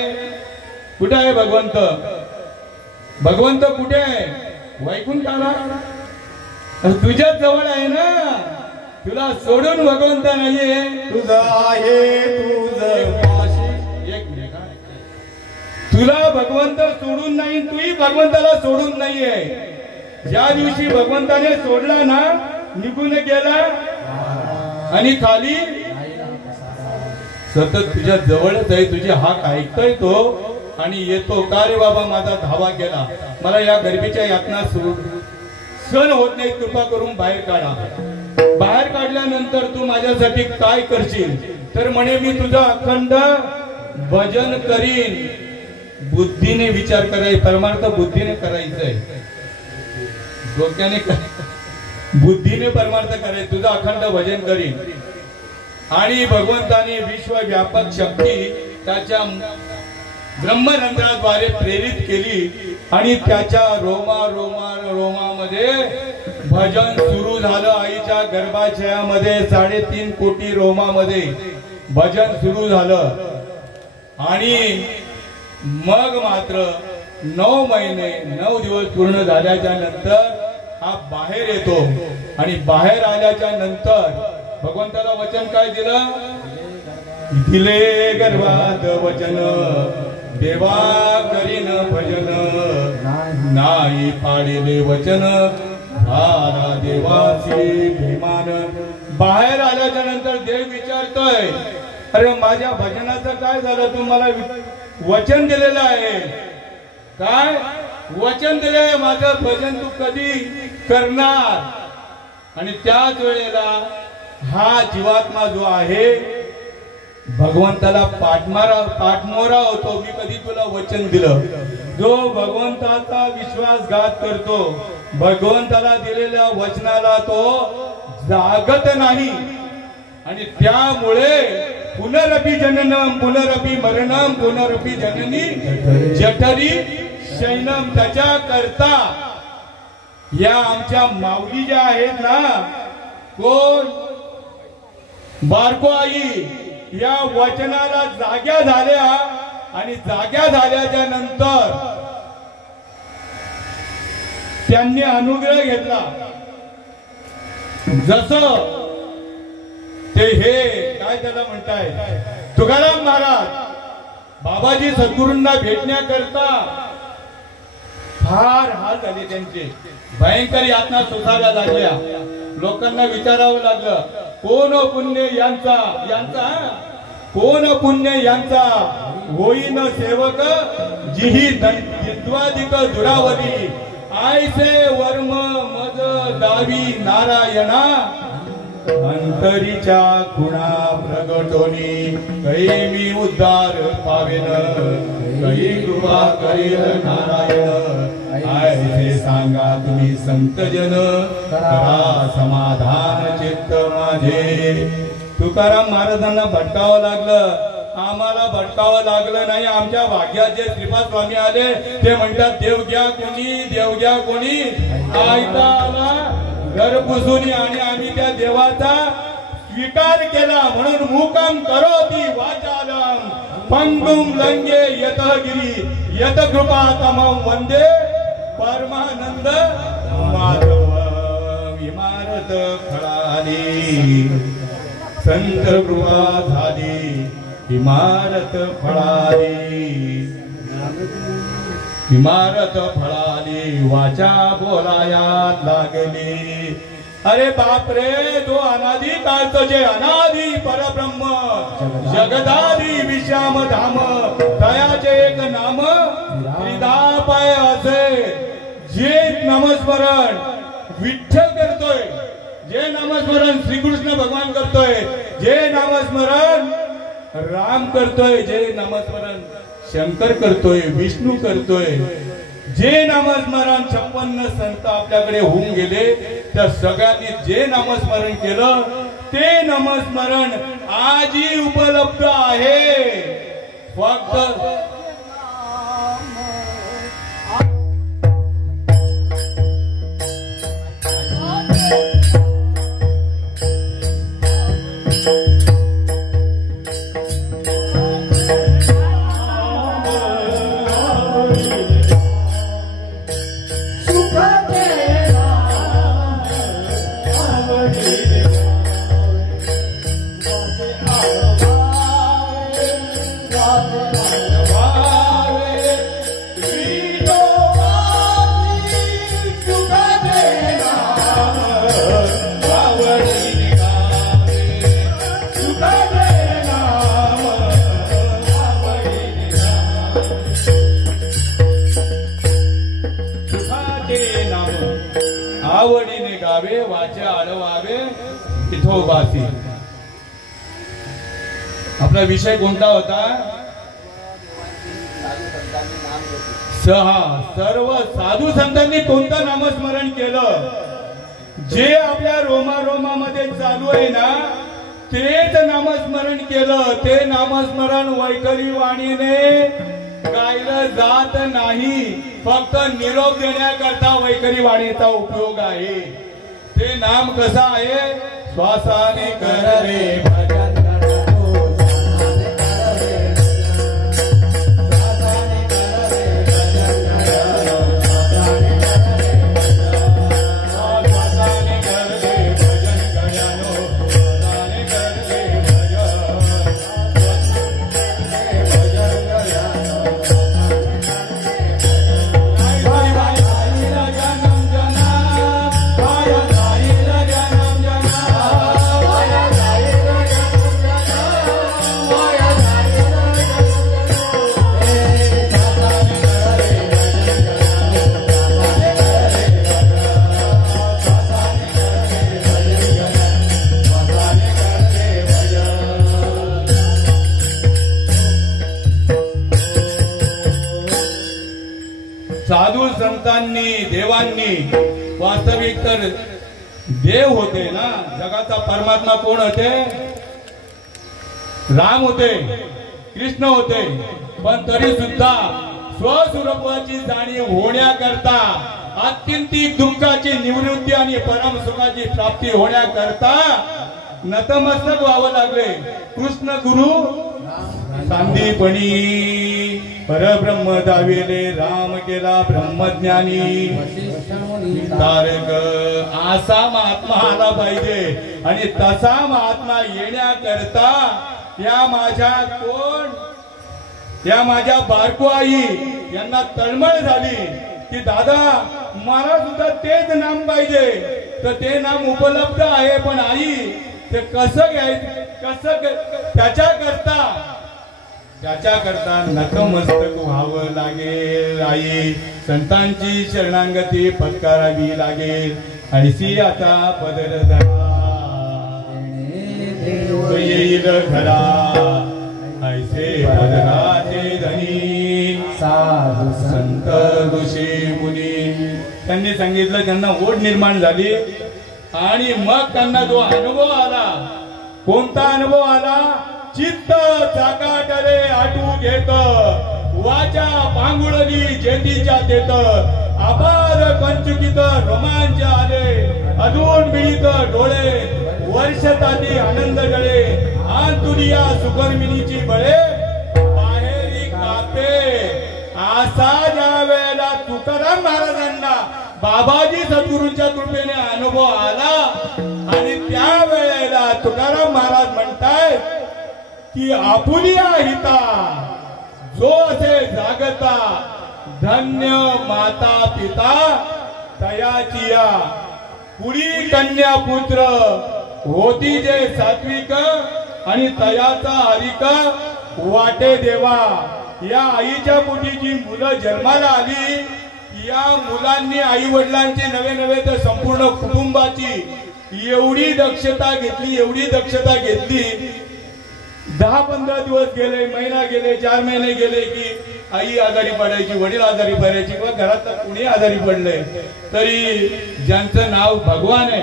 कुठे आहे भगवंत? भगवंत कुठे आहे? वैकुंठाला. तुझ्याच जवळ आहे ना. तुला सोडून भगवंत नाहीये. तुझं आहे तुझं पाशी. एक मिनिट. तुला भगवंत सोडून नाही, तूही भगवंताला सोडून नाहीये. ज्या दिवशी भगवंताने सोडला ना, निघून गेला आणि खाली सतत तुझ्या जवळच आहे. तुझी हाक ऐकतोय तो आणि येतो. का रे बाबा माझा धावा केला, मला या गरिबीच्या यातना सहन होत नाही, कृपा करून बाहेर काढा. बाहेर काढल्यानंतर तू माझ्यासाठी काय करशील? तर म्हणे मी तुझं अखंड भजन करीन. बुद्धीने विचार करायचा, परमार्थ बुद्धीने करायचंय, डोक्याने बुद्धीने परमार्थ करायचं. तुझं अखंड भजन करीन. आणि भगवंताने विश्वव्यापक शक्ती त्याच्या ब्रह्मरंध्राद्वारे प्रेरित केली आणि त्याच्या रोमामध्ये भजन सुरू झालं. आईच्या गर्भाशयामध्ये 3.5 कोटी रोमामध्ये भजन सुरू झालं. आणि मग मात्र 9 महिने 9 दिवस पूर्ण झाल्याच्या नंतर हा बाहेर येतो. आणि बाहेर आल्याच्या नंतर भगवंताला वचन काय दिलं? दिले गर्भात वचन देवा करीन भजन नाही पाडिले वचन हारा देवाची भीमान. बाहेर आल्याच्या नंतर देव विचारतोय, अरे माझ्या भजनाचं काय झालं? तू मला वचन दिलेलं आहे. काय वचन दिले? माझं भजन तू कधी करणार? आणि त्याच वेळेला हा जीवात्मा जो आहे भगवंताला पाठमोरा होतो. मी कधी तुला वचन दिलं? जो भगवंताचा विश्वासघात करतो, भगवंताला दिलेल्या वचनाला तो जागत नाही. आणि त्यामुळे पुनरपि जननम पुनरपि मरणम पुनरपि जननी जठरी शैनम. त्याच्या करता या आमच्या माऊली ज्या आहेत ना, कोण बारको आई, या वचनाला जाग्या झाल्या. आणि जाग्या झाल्याच्या नंतर त्यांनी अनुग्रह घेतला. जसं ते हे काय त्याला म्हणताय, तुकाराम महाराज बाबाजी सद्गुरूंना भेटण्याकरता फार हाल झाले त्यांचे. भयंकर यातना सोसाव्या लागल्या. लोकांना विचारावं लागलं, कोण पुण्य यांचा कोण पुण्य यांचा होईन सेवक जिही द्वादिक दुरावरी आयसे वर्म मज दावी नारायणा अंतरीच्या खुणा प्रगटोनी काही मी उद्धार पावेन काही कृपा करेल नारायण. आयसे सांगा तुम्ही संतजन करा समाधान चित्त माझे. तुकाराम महाराजांना भटकावं लागलं. आम्हाला भटकावं लागलं नाही. आमच्या भाग्यात जे श्रीपाद स्वामी आले ते म्हणतात देव घ्या कोणी, देव घ्या कोणी. आयता आला घर पुसून आणि आम्ही त्या देवाचा स्वीकार केला. म्हणून मुकाम करोती वाचालम पंगुम लंगे यतगिरी यत कृपा तमं वंदे परमानंद माधव. इमारत फळाली संत कृपा झाली, इमारत फळाली इमारत फळाली. वाचा बोलाया लागली अरे बाप रे, जो अनादी काळचं जे अनादी परब्रह्म जगदादी विश्राम धाम दयाचे एक नाम त्रिदापाय असे जे नामस्मरण विठ्ठल करतोय, जे नामस्मरण श्रीकृष्ण भगवान करतोय, जे नामस्मरण राम करतोय, जे नामस्मरण शंकर करतोय, विष्णू करतोय, जे नामस्मरण 56 संत आपल्याकडे होऊन गेले, त्या सगळ्यांनी जे नामस्मरण केलं ते नामस्मरण आजही उपलब्ध आहे. फक्त आवडीने गावे वाचे आडवावे इथोबासी. आपला विषय कोणता होता? सर्व साधू संतांनी कोणतं नामस्मरण केलं? जे आपल्या रोमारोमामध्ये चालू आहे ना तेच नामस्मरण केलं. ते नामस्मरण वैखरी वाणीने गायलं जात नाही, फक्त निरोप देण्याकरता वैखरी वाणीचा उपयोग आहे. ते नाम कसं आहे? श्वासाने कर रे भजन साधू संतांनी देवांनी वास्तविक तर देव होते ना, जगाचा परमात्मा कोण होते? राम होते, कृष्ण होते, पण तरी सुद्धा स्वस्वरूपाची जाणीव होण्याकरता, आत्यंतिक दुःखाची निवृत्ती आणि परम सुखाची प्राप्ती होण्याकरता नतमस्तक व्हावं लागले. कृष्ण गुरु सांदीपणी परब्रह्म दाविले, राम केला ब्रह्मज्ञानी. तारक असा महात्मा आला पाहिजे आणि तसा महात्मा येण्याकरता या माझ्या कोण, या माझ्या बारको आई यांना तळमळ झाली की दादा मला सुद्धा तेच नाम पाहिजे. तर ते नाम उपलब्ध आहे, पण आई ते कसं घ्यायचं, कसं त्याच्याकरता नतमस्तक व्हावं लागेल. आई संतांची शरणागती पत्करावी लागेल. आणि सियाचा पदर येईल घरा ऐसे पदराचे धनी साधू संत ऋषी मुनी. त्यांनी सांगितलं, त्यांना ओढ निर्माण झाली आणि मग त्यांना जो अनुभव आला, कोणता अनुभव आला? चित्त चाकाटले आटू घेत, वाचा पांगुळली जेतीच्या देत, अपार कंचुकीत रोमांच आले, अजून मिळीत डोळे, वर्षताती आनंद गळे, आंतुरिया सुकर्मिनीची बळे बाहेरी कापे. असा ज्या वेळेला तुकाराम महाराजांना बाबाजी सद्गुरूंच्या कृपेने अनुभव आला आणि त्या वेळेला तुकाराम महाराज म्हणतायत की आपुलिया हिता जो असे जागता, धन्य माता पिता तयाचिया. पुढी कन्या पुत्र होती जे सात्विक आणि तयाचा हरिक वाटे देवा. या आईच्या पोटी जी मुलं जन्माला आली, या मुलांनी आई वडिलांची नवे नवे तर संपूर्ण कुटुंबाची एवढी दक्षता घेतली. 10-15 दिवस गेले, महिना गेले, 4 महिने गेले की आई आजारी पडायची, वडील आजारी पडायची किंवा घरात कुणी आजारी पडले तरी ज्यांचं नाव भगवान आहे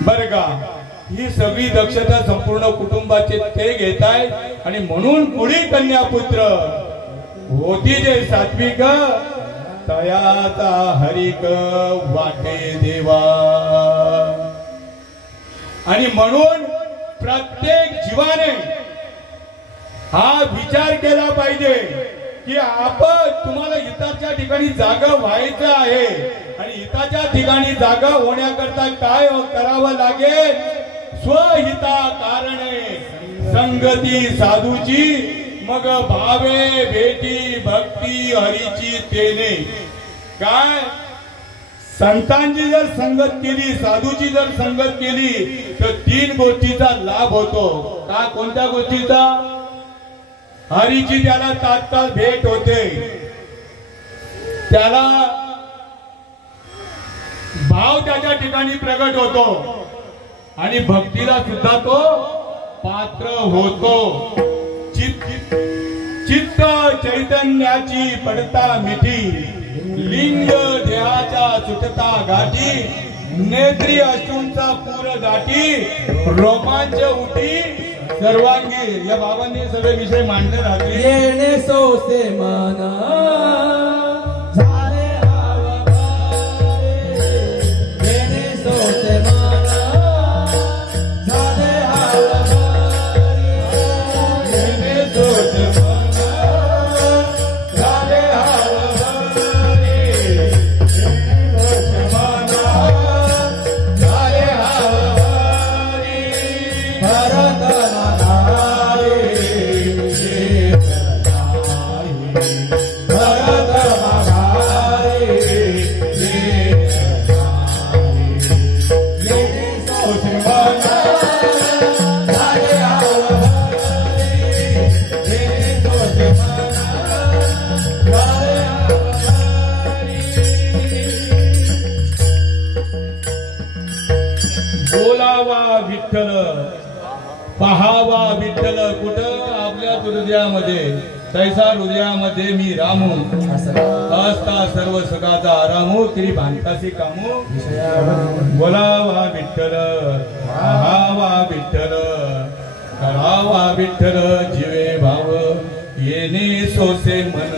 बर का, ही सगळी दक्षता संपूर्ण कुटुंबाचे ते घेत आहेत. आणि म्हणून पुढे कन्या पुत्र होती जे सात्विक तयाचा हरिक वाटे देवा. आणि म्हणून प्रत्येक जीवाने हा विचार केला पाहिजे की आपण तुम्हाला हिताच्या ठिकाणी जागा व्हायचं आहे आणि हिताच्या ठिकाणी जागा होण्याकरता काय करावं लागेल. स्वहिता कारणे संगती साधूची मग भावे भेटी भक्ती हरीची तेने. काय संतांची जर संगत केली, साधूची जर संगत केली तर 3 गोष्टीचा लाभ होतो. का कोणत्या गोष्टीचा? हरीची त्याला तात्काळ भेट होते, त्याला भाव त्याच्या ठिकाणी प्रगट होतो आणि भक्तीला सुद्धा तो पात्र होतो. चित्त चैतन्याची पडता मिठी, लिंग देहाच्या सुटता गाठी, नेत्री अश्रूंचा पूर दाटी, रोमांच उठी सर्वांगी. या बाबांनी सगळे विषय मांडले राहते. येणे सोसे माना झाले हावभारे, येणे सोसे माना झाले हावभारे, येणे सोसे माना झाले हावभारे, येणे सोसे माना झाले हावभारे. भरत बोलावा विठ्ठल, पहावा विठ्ठल कुठं? आपल्या हृदयामध्ये. तैसा हृदयामध्ये मी रामू, असता सर्व सगाचा आरामू, तिरी भांतासी कामू. बोलावा विठ्ठल, पहावा विठ्ठल, करावा विठ्ठल जीवे भाव, येणे सोसे मन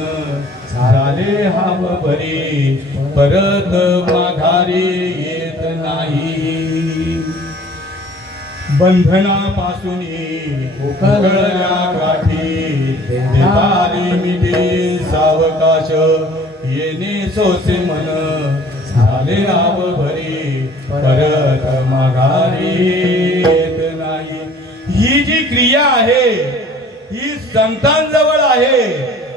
झाले हाव भरी, परत माघारी येत नाही. बंधनापासून उकळल्या गाठी, देतारी मिठी सावकाश, येणे सोसे मन झाले हाव भरी, परत माघारी येत नाही. ही जी क्रिया आहे ही संतांजवळ आहे.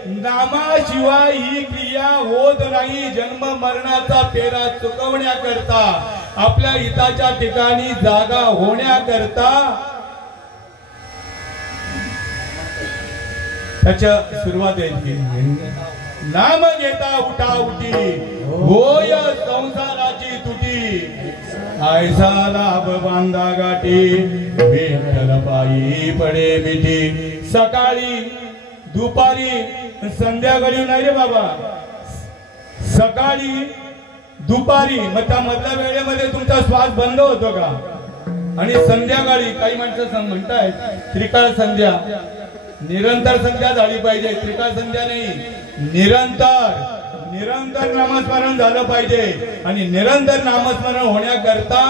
नामाशिवाय ही क्रिया होत नाही. जन्म मरणाचा फेरा चुकवण्याकरता, आपल्या हिताच्या ठिकाणी जागा होण्याकरता त्याच्या सुरुवात आहे. नाम घेता उठा उठी, होय संसाराची तुटी, आयसा लाभ बांधा गाठी, विठ्ठल पायी पडे मिठी. सकाळी दुपारी संध्याकाळी नाही रे बाबा, सकाळी दुपारी मग त्या मधल्या वेळेमध्ये तुमचा श्वास बंद होतो का? आणि संध्याकाळी काही माणसं म्हणतायत त्रिकाळ संध्या, निरंतर संध्या झाली पाहिजे. त्रिकाळ संध्या नाही, निरंतर नामस्मरण झालं पाहिजे. आणि निरंतर नामस्मरण होण्याकरता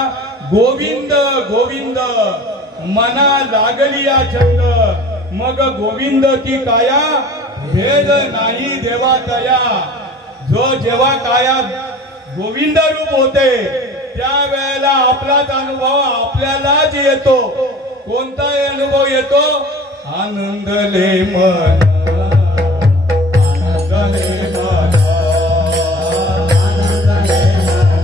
गोविंद गोविंद मना लागली या छंद, मग गोविंद ती काया भेद नाही देवा तया. जो जेव्हा काया गोविंद रूप होते त्या वेळेला आपलाच अनुभव आपल्यालाच येतो. कोणता अनुभव येतो? आनंदले मन, आनंदले मन, आनंदले मन,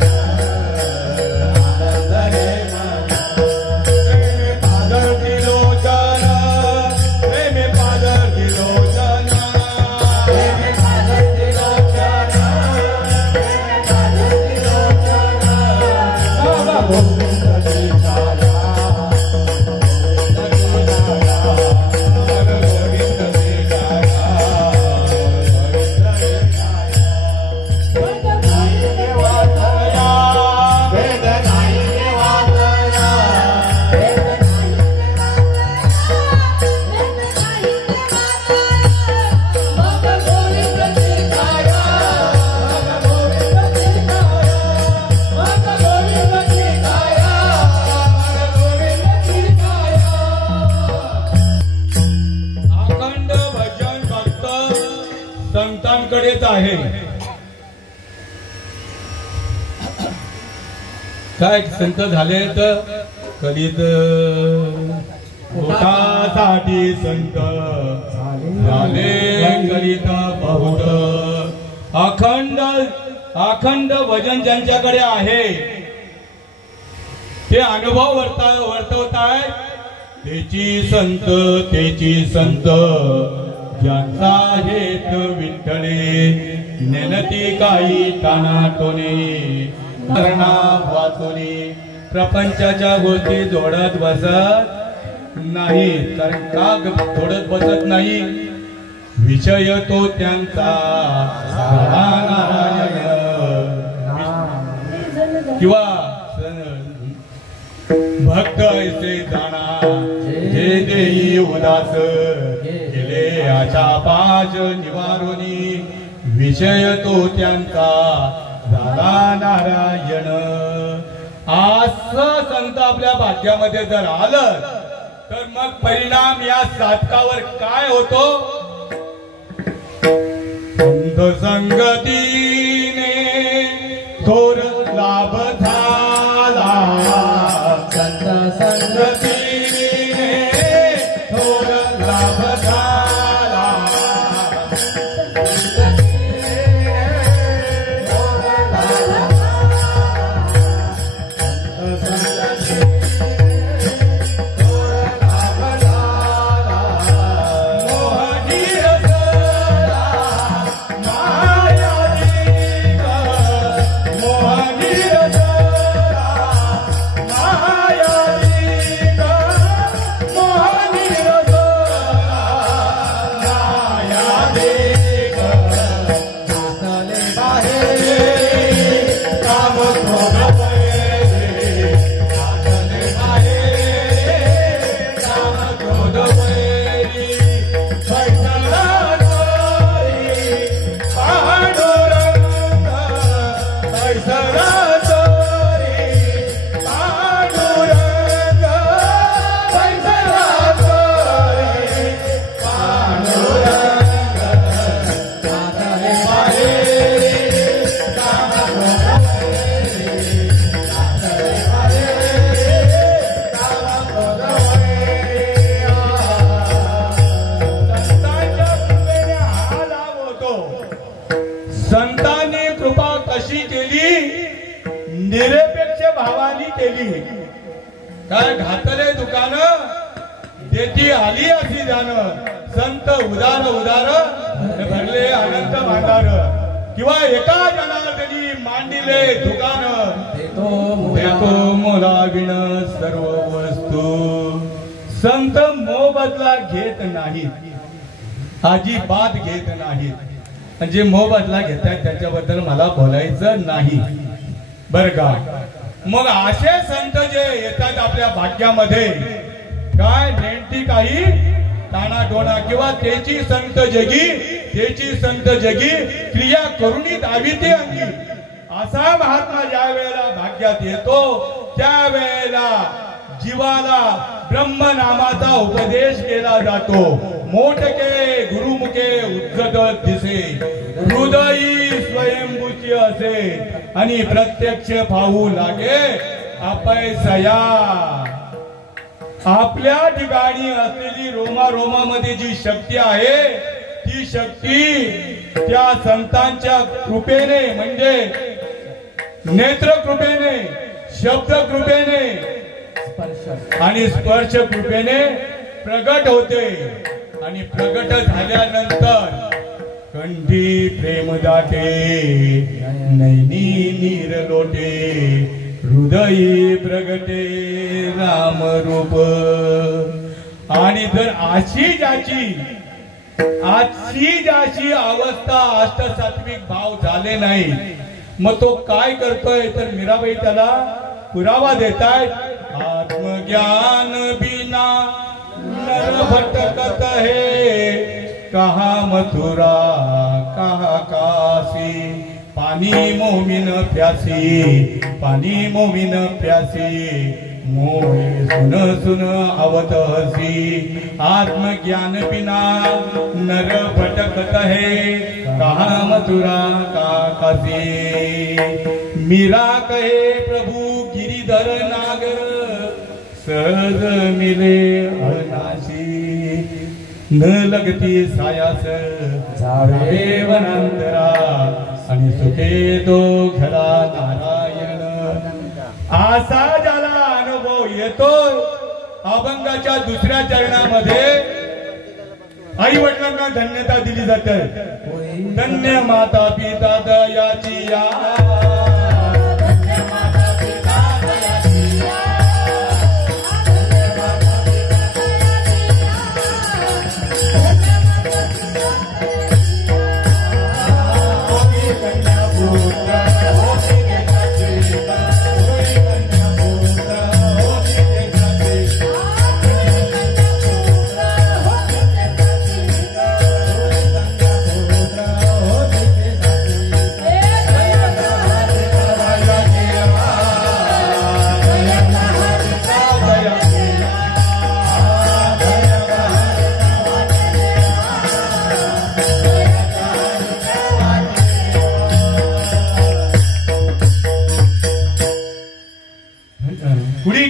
काय संत झाले तर कधीच पोटासाठी संत झाले करीत बहुत अखंड भजन ज्यांच्याकडे आहे ते अनुभव वर्तवताय तेची संत ज्यांचा हेत विठ्ठले नेनती काही टाणाटोने वाचोनी प्रपंचाच्या गोष्टी जोडत बसत नाही तर का जोडत बसत नाही विषय तो त्यांचा नारायण किंवा भक्त ऐसे जाणा जे देई उदास गेले आशा पाश निवारोनी विषय तो त्यांचा झाला नारायण. असं संत आपल्या भाग्यामध्ये जर आलं तर मग परिणाम या साधकावर काय होतो. संत संगतीने थोर लाभ झाला संत संगतीने थोर लाभ झाला संतांनी कृपा कशी केली निरपेक्ष भावानी केली. काय घातले दुकान देती आली अशी जाण संत उदार भरले अनंत भांडार किंवा एका जनार्दनी मांडिले दुकान देतो मोलाविण सर्व वस्तू. संत मोबदला घेत नाहीत अजिबात घेत नाहीत. जे मोबदला घेतात त्याच्याबद्दल मला बोलायचं नाही बर का. मग असे संत जे येतात आपल्या भाग्यामध्ये काय नेमती काही ताणाटोणा किंवा त्याची संत जगी क्रिया करुणी दावी ते अंगी असा महात्मा ज्या वेळेला भाग्यात येतो त्यावेळेला जीवाला ब्रह्म नामाचा उपदेश केला जातो. मोठके गुरुमुखे उद्गत दिसे हृदयी स्वयंभूची असे आणि प्रत्यक्ष पाहू लागे अपयसया. आपल्या ठिकाणी असलेली रोमामध्ये जी शक्ती आहे ती शक्ती त्या संतांच्या कृपेने म्हणजे नेत्र कृपेने शब्द कृपेने आणि स्पर्श कृपेने प्रगट होते. आणि प्रगट झाल्यानंतर कंठी प्रेम दाटे नैनी नीर लोटे हृदयी प्रगटे राम रूप. आणि जर अशी ज्याची अवस्था अष्टसात्विक भाव झाले नाही मग तो काय करतोय तर मीराबाई त्याला पुरावा देतायत. आत्मज्ञान बिना नर भटकत है कहा मथुरा कहा काशी. पानी मोमिन प्यासी मोहे सुन अवत हसी. आत्मज्ञान बिना नर भटकत है कहा मथुरा का काशी. मीरा कहे प्रभु गिरी श्रीधर नागर सहज मिले अनाशी न लगती सायास जावे वनांतरा आणि सुखे तो घरा नारायण असा ज्याला अनुभव येतो अभंगाच्या दुसऱ्या चरणामध्ये आई वडिलांना धन्यता दिली जाते धन्य माता पिता दयाची या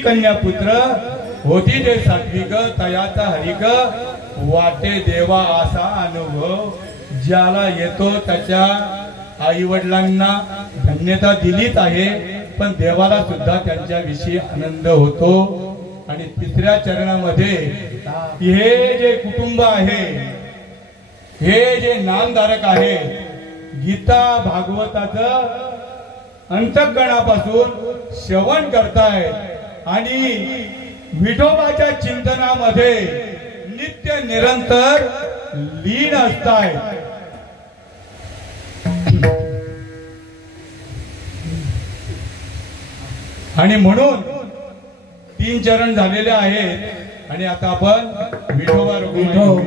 कन्या पुत्र होती ते सात्विक तयाचा हरिक वाटे देवा असा अनुभव ज्याला येतो त्याच्या आई वडिलांना धन्यता दिलीच आहे पण देवाला सुद्धा त्यांच्या विषयी आनंद होतो आणि तिसऱ्या चरणामध्ये हे जे कुटुंब आहे हे जे नामधारक आहे गीता भागवताचं अंतःकरणापासून श्रवण करतायत आणि विठोबाच्या चिंतनामध्ये नित्य निरंतर लीन असतायत आणि म्हणून 3 चरण झालेले आहेत आणि आता आपण विठोबा रघुमाई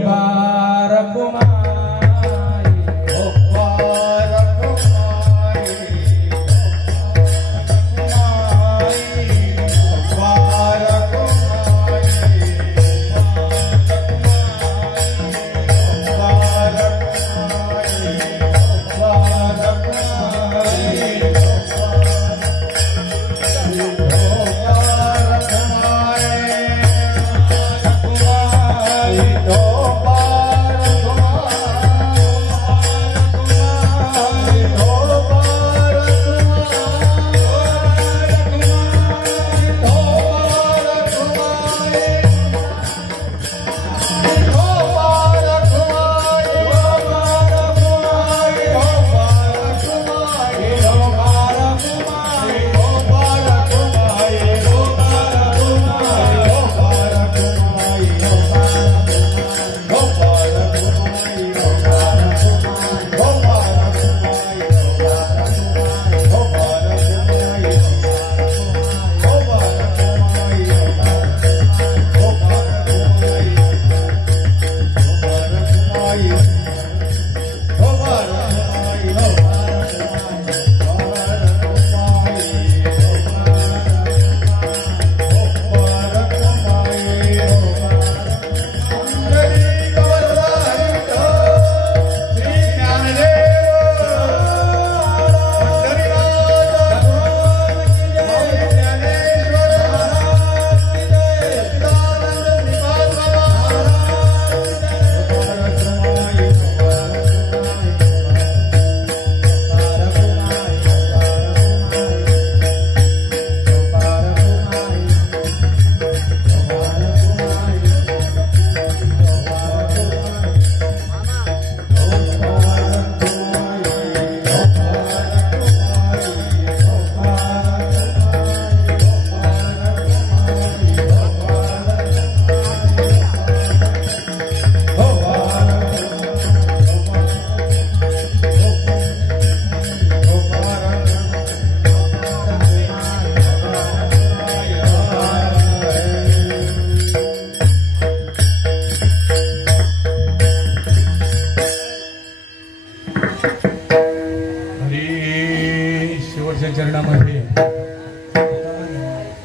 चरणामध्ये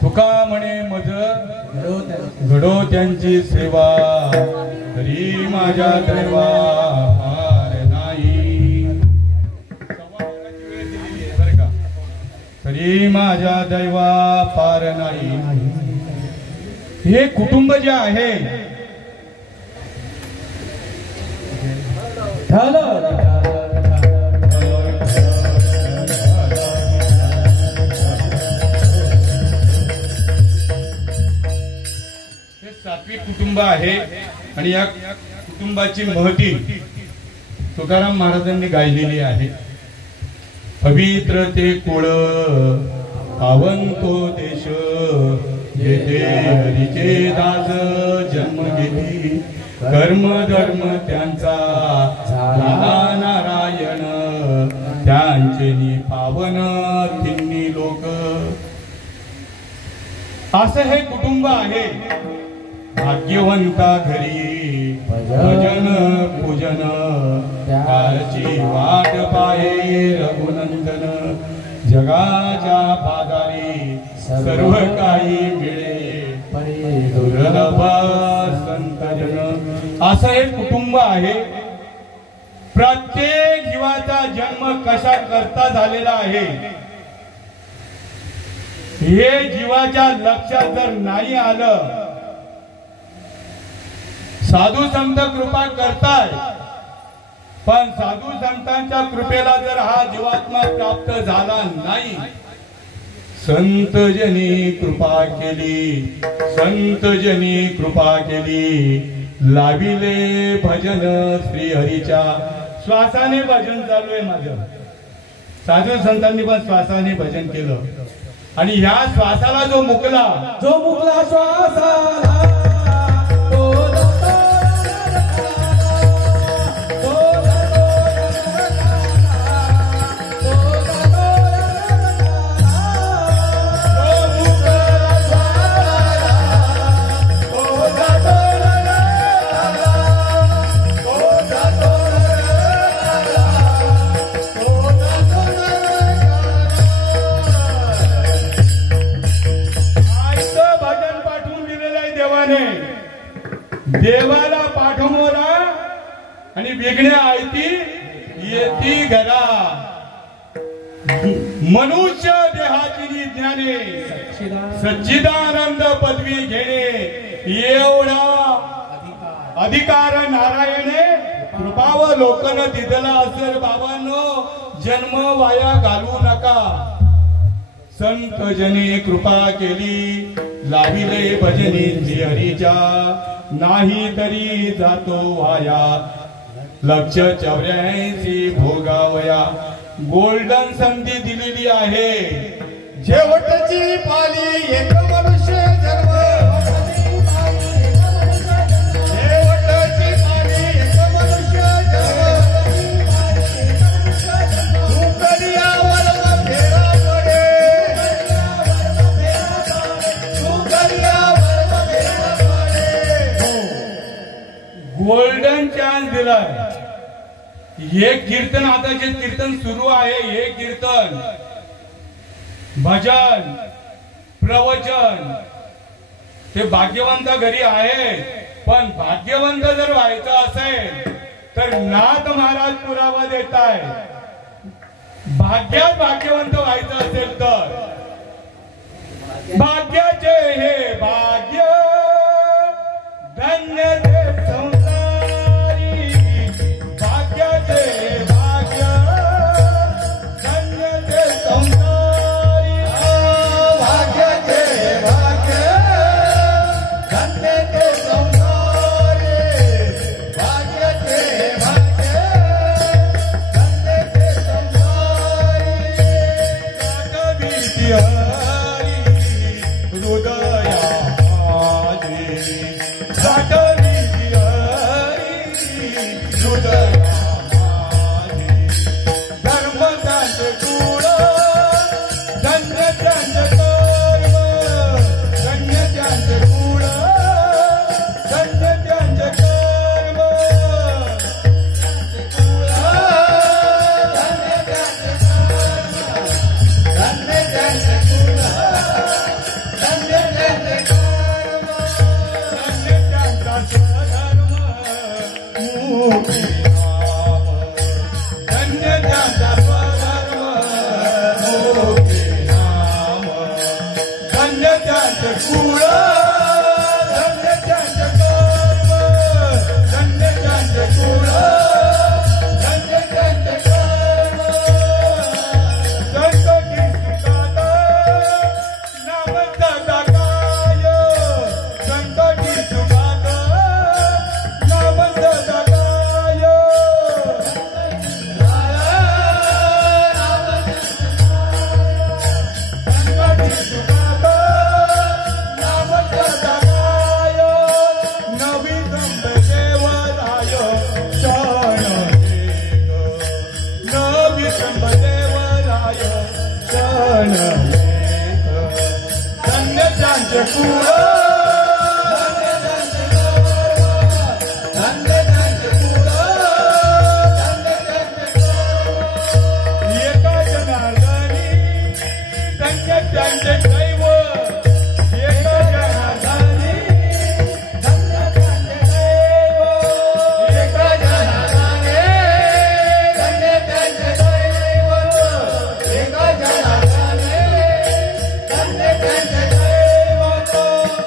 तुका म्हणे मज घडो त्यांची सेवा तरी माझ्या देवा हार नाही. वेळ दिलेली आहे बरं का. तरी माझ्या दैवा पार नाही. हे कुटुंब जे आहे हे सात्विक कुटुंब आहे आणि या कुटुंबाची महती तुकाराम महाराजांनी गायलेली आहे. पवित्र ते कुळ पावन तो देश येथे हरीचे दास जन्म घेती. कर्म धर्म त्यांचा झाला नारायण त्यांचे पावन तिन्ही लोक. असं हे कुटुंब आहे. भाग्यवंता घरी भजन पूजन त्याची वाट पाहे रघुनंदन. जगाच्या पादारी सर्व काही मिळे दुर्लभ संतजन. असं हे कुटुंब आहे. प्रत्येक जीवाचा जन्म कशा करता झालेला आहे हे जीवाच्या लक्षात जर नाही आलं. साधू संत कृपा करताय पण साधू संतांच्या कृपेला जर हा जीवात्मा प्राप्त झाला नाही. संत जनी कृपा केली संत जनी कृपा केली लाविले भजन श्री हरीच्या. श्वासाने भजन चालू आहे माझं. साधू संतांनी पण श्वासाने भजन केलं आणि ह्या श्वासाला जो मुकला श्वासाला देवाला पाठवला आणि वेगळ्या आयती येती घरा. मनुष्य देहाची ज्ञाने सच्चिदानंद पदवी घेणे एवढा अधिकार नारायणे कृपावलोकन दिदला असेल. बाबांनो जन्म वाया घालू नका. संत जनी कृपा केली लाविले भजनी श्री हरीच्या. नाही तरी जातो वाया 184 भोगावया. गोल्डन संधी दिलेली आहे. शेवटची पाली एक मनुष्य जन्म. शेवटची पाली एक मनुष्य जन्म. तू कधी यावर फेरा पडे. तू कधी यावर फेरा पडे. गोल्डन चान्स दिलाय. हे कीर्तन आता जे कीर्तन सुरू आहे हे कीर्तन भजन प्रवचन ते भाग्यवंत घरी आहे. पण भाग्यवंत जर व्हायचं असेल तर नाथ महाराज पुरावा देत आहे. भाग्यात भाग्यवंत व्हायचं असेल तर भाग्याचे हे भाग्य धन्य ते संसारी. भाग्याचे भाग्य धन्य ते संसारी. भाग्याचे भाग्य धन्य ते संसारी. भाग्याचे भाग्य धन्य ते संसारी. भीती हरी हृदया माझे. भीती हरी हृदया माझे. धर्मदांचे गुण धन्य त्यांचे कर्म. धन्य त्यांचे गुण धन्य त्यांचे कर्म. धन्य त्यांचे गुण धन्य मन धन्य त्यांचे कुळ एका जनार्दनी धन्य त्यांचे दैव एका जनार्दनी धन्य त्यांचे दैव एका जनार्दनी धन्य त्यांचे दैव एका जनार्दनी धन्य त्यांचे दैव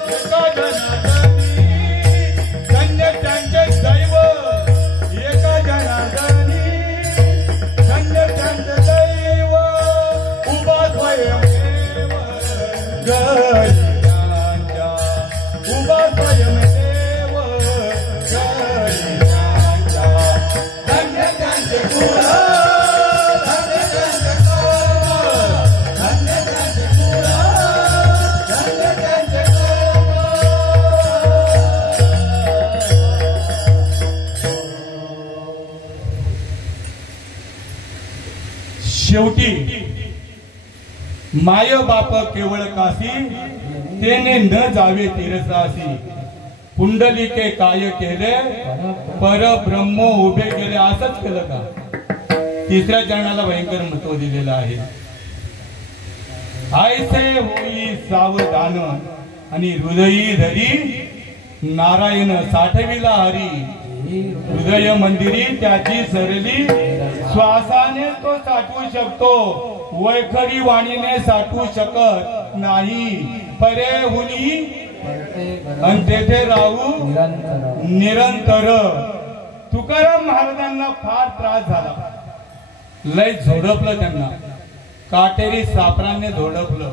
एका जनार्दनी धन्य त्यांचे दैव एका जनार्दनी धन्य त्यांचे दैव उभा स्वयंदेव गरिबांच्या उभा स्वयंदेव गरिबांच्या धन्य त्यांचे कुळ धन्य त्यांचे कर्म धन्य त्यांचे कुळ धन्य त्यांचे शेवटी माय बाप केवळ काशी तेने न जावे तीरसासी पुंडलिके काय केले परब्रह्म उभे केले असंच केलं का तिसऱ्या चरणाला भयंकर महत्व दिलेलं आहे आयसे होई सावधान आणि हृदयी धरी नारायण साठविला हरी हृदय मंदिरी त्याची सरली श्वासाने तो साठवू शकतो वैखरी वाणीने साठवू शकत नाही परे हुनी आणि तेथे राहू निरंतर तुकाराम महाराजांना फार त्रास झाला लय झोडपलं त्यांना काटेरी सापराने झोडपलं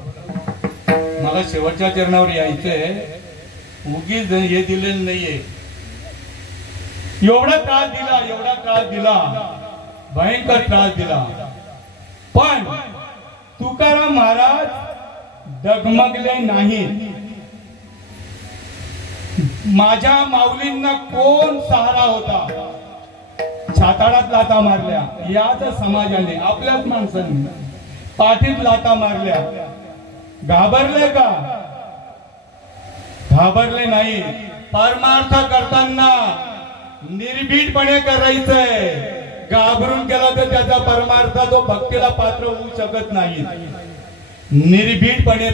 मला शेवटच्या चरणावर यायचंय उगीच हे दिलेलं नाहीये एवढा त्रास दिला भयंकर त्रास दिला पण तुकाराम महाराज डगमगले नाही माझ्या माऊलींना कोण सहारा होता छाताडात लाता मारल्या याच समाजाने आपल्याच माणसांनी पाठीत लाता मारल्या घाबरले का घाबरले नाही परमार्थ करताना निर्भीडपणे करायचंय घाबरून केला तर त्याचा परमार्थ तो भक्तीला पात्र होऊ शकत नाही निर्भीडपणे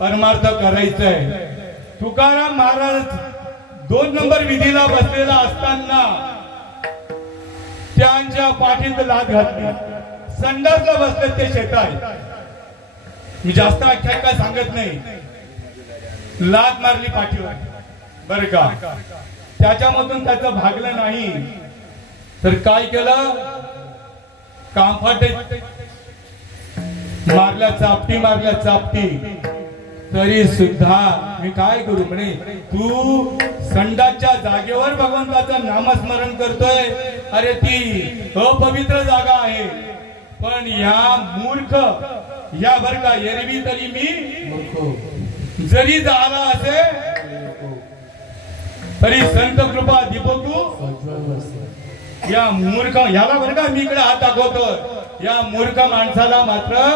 परमार्थ करायचंय तुकाराम महाराज 2 नंबर विधीला बसलेला असताना त्यांच्या पाठीत लात घातली संडासला बसले ते शेतात मी जास्त आख्यायिका सांगत नाही लात मारली पाठीवर बर का त्याच्यामधून त्याचं भागलं नाही तर काय केलं कामफाटे मारल्या चापटी तरी सुद्धा मी काय करू म्हणे तू संडाच्या जागेवर भगवंताचं नामस्मरण करतोय अरे ती अपवित्र जागा आहे पण या मूर्ख या बर का एरवी तरी मी जरी झाला असे तरी संत कृपा दीपकू या मूर्ख याला बर का मी इकडे हात दाखवतो या मूर्ख माणसाला मात्र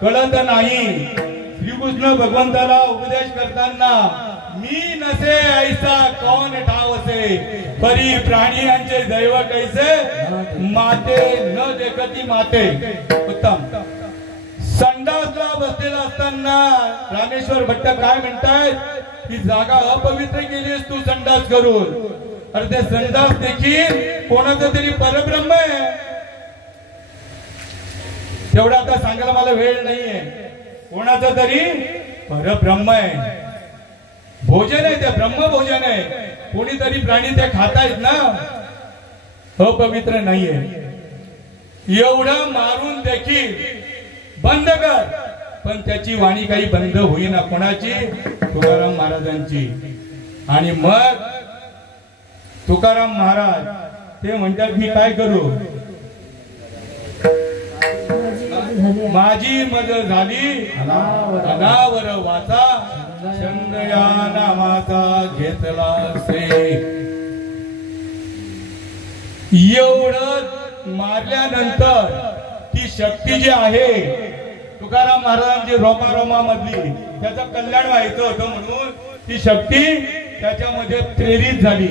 कळत नाही श्रीकृष्ण भगवंताला उपदेश करताना मी नसे ऐसा कौन ठाव असे परी प्राणी यांचे दैव कैसे माते न देखती माते उत्तम संडासला बसलेला असताना रामेश्वर भट्ट काय म्हणतायत ही जागा अपवित्र केलीस तू संडास करून अरे ते संडास देखील कोणाचं तरी परब्रह्म आहे तेवढा आता सांगायला मला वेळ नाहीये कोणाचं तरी परब्रह्म आहे भोजन आहे ते ब्रह्म भोजन आहे कोणीतरी प्राणी ते खातायत ना अपवित्र नाहीये एवढं मारून देखील बंद कर पण त्याची वाणी काही बंद होईना कोणाची तुकाराम महाराजांची आणि मग तुकाराम महाराज ते म्हणतात मी काय करू माझी मज झाली अनावर वाचा छंद या नामाचा घेतला से एवढं मारल्यानंतर ती शक्ती जी आहे तुकाराम महाराजांची रोमा मधली त्याचं कल्याण व्हायचं होतं म्हणून ती शक्ती त्याच्यामध्ये प्रेरित झाली.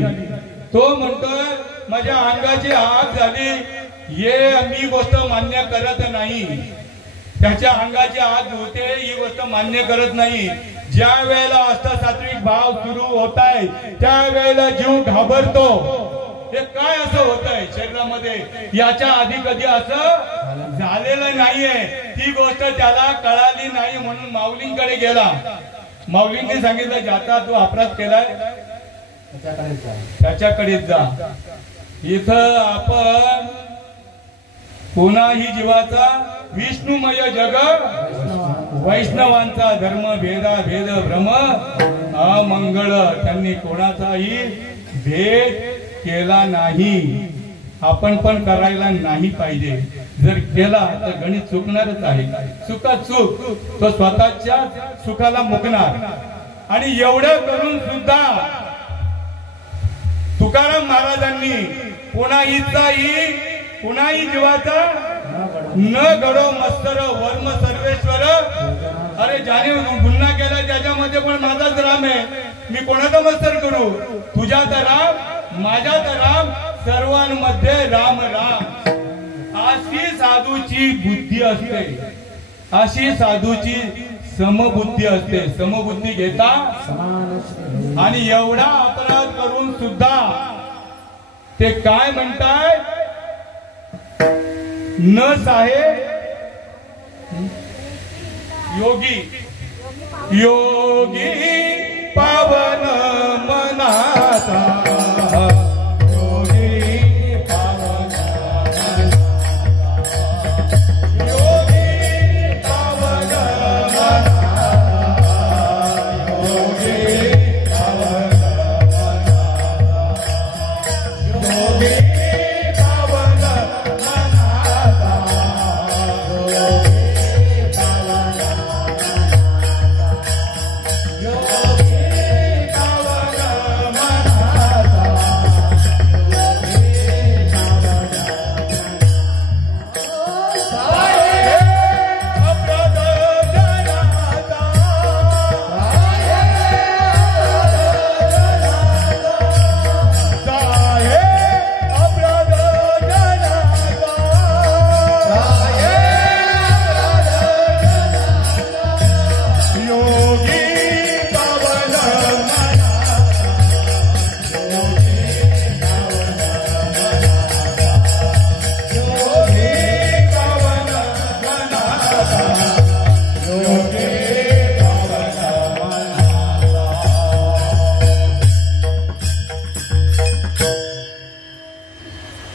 तो म्हणतोय माझ्या अंगाची आग झाली, हे मी गोष्ट मान्य करत नाही. त्याच्या अंगाची आग होते ही गोष्ट मान्य करत नाही. ज्या वेळेला अष्टसात्विक भाव सुरू होत आहे त्या वेळेला जीव घाबरतो. हे काय असं होत आहे शरीरामध्ये, याच्या आधी कधी असं झालेलं नाहीये. ती गोष्ट त्याला कळाली नाही म्हणून माऊलींकडे गेला. माऊलींनी सांगितलं ज्याचा तू अपराध केलाय त्याच्याकडेच जा. इथं आपण कोणाही जीवाचा विष्णुमय जग वैष्णवांचा धर्म भेद भ्रम अमंगळ, त्यांनी कोणाचाही भेद केला नाही. आपण पण करायला नाही पाहिजे. जर केला तर गणित चुकणारच आहे. चुकात चूक तो स्वतःच्या सुखाला मुकणार. आणि एवढं करून सुद्धा तुकाराम महाराजांनी कुणाही जीवाचा न घडो मत्सर वर्म सर्वेश्वर. अरे ज्याने गुन्हा केला त्याच्यामध्ये पण माझाच राम आहे, मी कोणाचा मत्सर करू. तुझ्यात राम माझ्यात राम सर्वांमध्ये राम राम. अशी साधूची बुद्धी असते, अशी साधूची समबुद्धी असते. समबुद्धी घेता आणि एवढा अपराध करून सुद्धा ते काय म्हणताय, न साहे योगी योगी पावन मनाचा.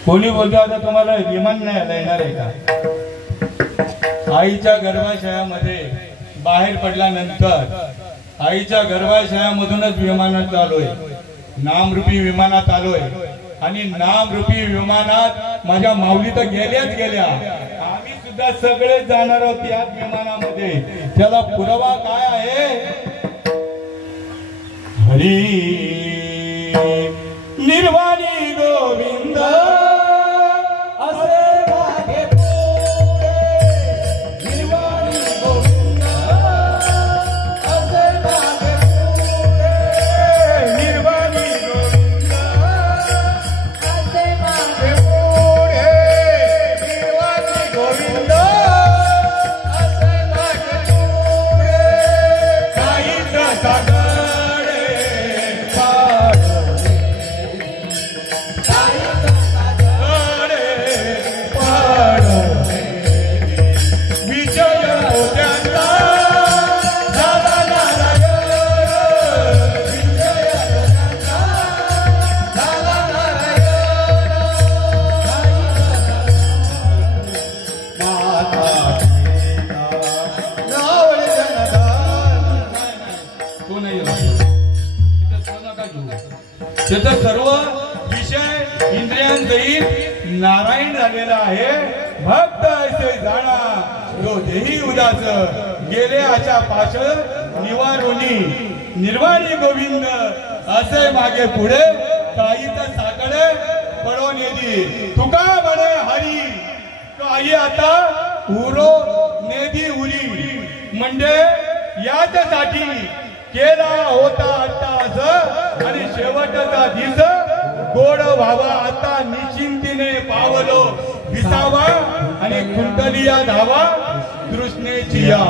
कोणी बोलतो आता तुम्हाला विमान नाही येणार आहे का. आईच्या गर्भाशयामध्ये बाहेर पडल्यानंतर आईच्या गर्भाशयामधूनच विमानात आलोय, नामरूपी विमानात आलोय. आणि नामरूपी विमानात माझ्या माऊली तर गेल्याच गेल्या, आम्ही सुद्धा सगळे जाणार आहोत याच विमानामध्ये. त्याला पुरावा काय आहे, हरी निर्वाणी गोविंद त्याचा सर्व विषय इंद्रियांसहित नारायण झालेला आहे. भक्त ऐसे जाणा जो देही उदास गेले आशा पाश निवारोनी निर्वाणी गोविंद असे मागे पुढे काहीच साकडे पडून येली. तुका म्हणे हरी काही आता उरो नेदी उरी म्हणजे याच्यासाठी केला होता अट्टास आणि शेवटचा दिस गोड व्हावा आता निश्चिंतीने पावलो विसावा आणि कुंडलिया धावा तृष्णेची या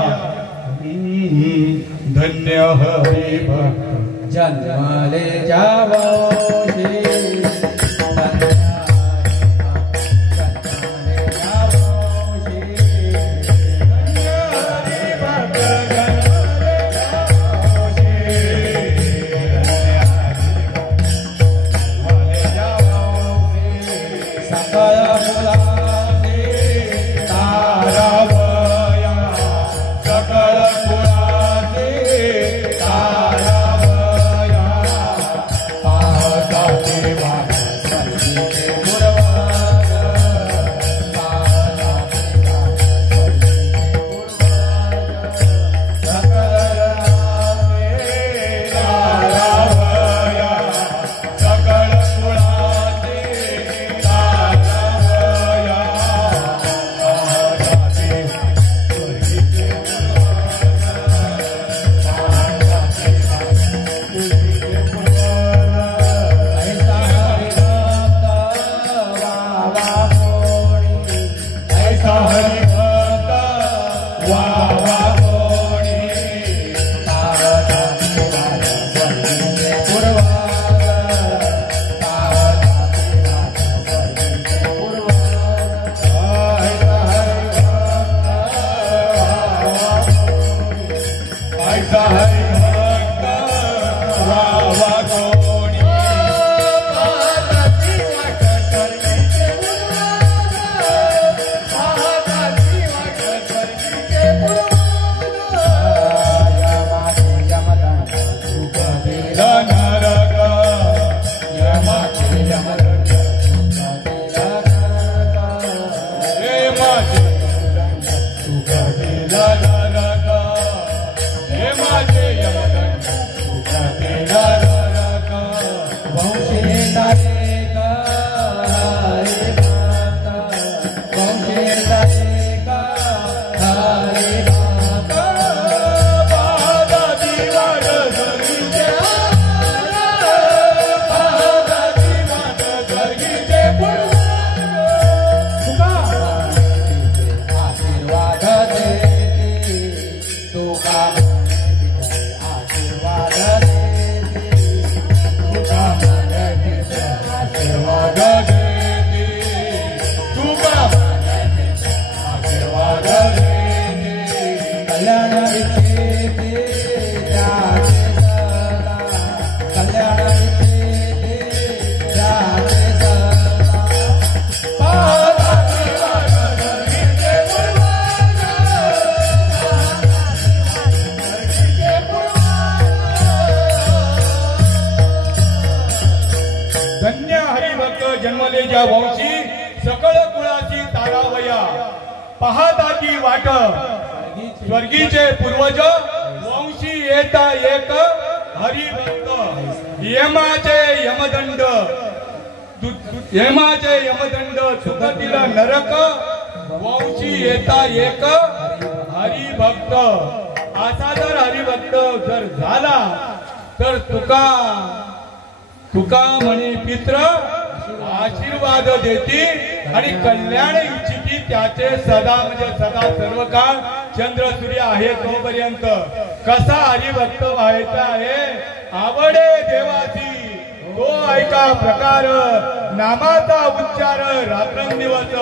धन्य हरी भक्त जन्मले जावोशी वंशी सकळ कुळाची तारावया पाहताची वाट स्वर्गीचे पूर्वज वंशी येता एक हरिभक्त यमाचे यमदंड सुखतील नरक वंशी येता एक हरिभक्त असा जर हरिभक्त जर झाला तर तुका म्हणे पित्र आशीर्वाद देती आणि कल्याण इच्छिती त्याचे सदा म्हणजे सदा सर्व काळ चंद्र सूर्य आहे तोपर्यंत कसा हरिभक्त व्हायचा आहे आवडे देवाची तो ऐका प्रकार नामाचा उच्चार रात्रंदिवस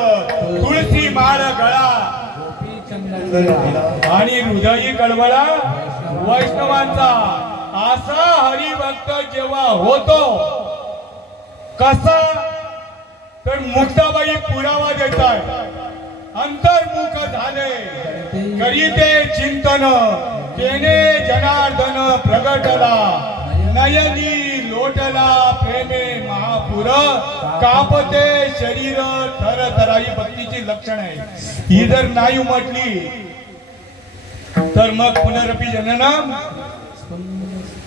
तुळशी माळ गळा आणि हृदयी कळवळा वैष्णवांचा असा हरिभक्त जेव्हा होतो कसा तर मुक्ताबाई पुरावा देतात अंतर्मुख झाले करीते चिंतन तेने जनार्दन प्रगटला नयनी लोटला प्रेमे महापुर कापते शरीर थरथरा ही भक्तीची लक्षण आहे ही जर नाही म्हटली तर मग पुनरपी जननम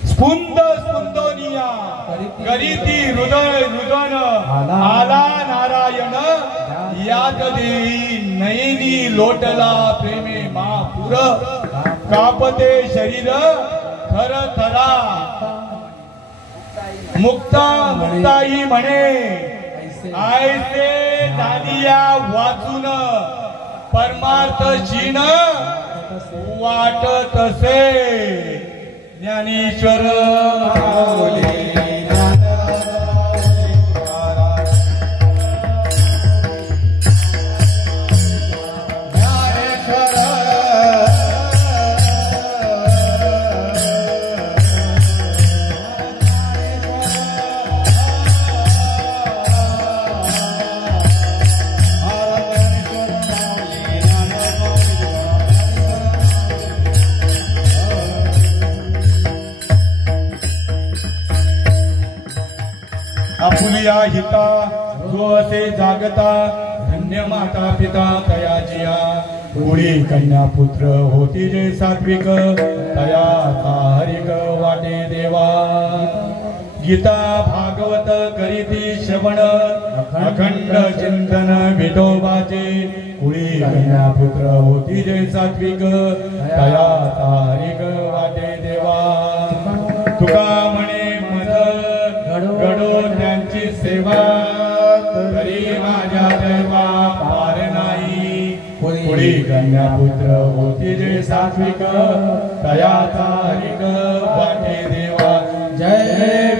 स्फुंद स्फुंदोनिया करीती हृदय रुदन आला नारायण यात देई नयनी लोटला प्रेमे महापुर कापते शरीर थर थरा मुक्ता मुक्ताई म्हणे आयसे झालिया वाचून परमार्थ शीन वाटत तसे ज्ञानेश्वर आपुलिया हिता जो असे जागता धन्य माता पिता तयाजिया पुढी कन्या पुत्र होती जे सात्विक तयाचा हरिक वाटे देवा गीता भागवत करीती श्रवण अखंड चिंतन विठोबाचे पुढी कन्या पुत्र होती जे सात्विक तयाचा हरिक वाटे देवा तुका म्हणे घडो त्यांची सेवा तरी माझ्या देवा पार नाही पुढी कन्या पुत्र होती जे सात्विक तयाचा हरिक वाटे देवा जय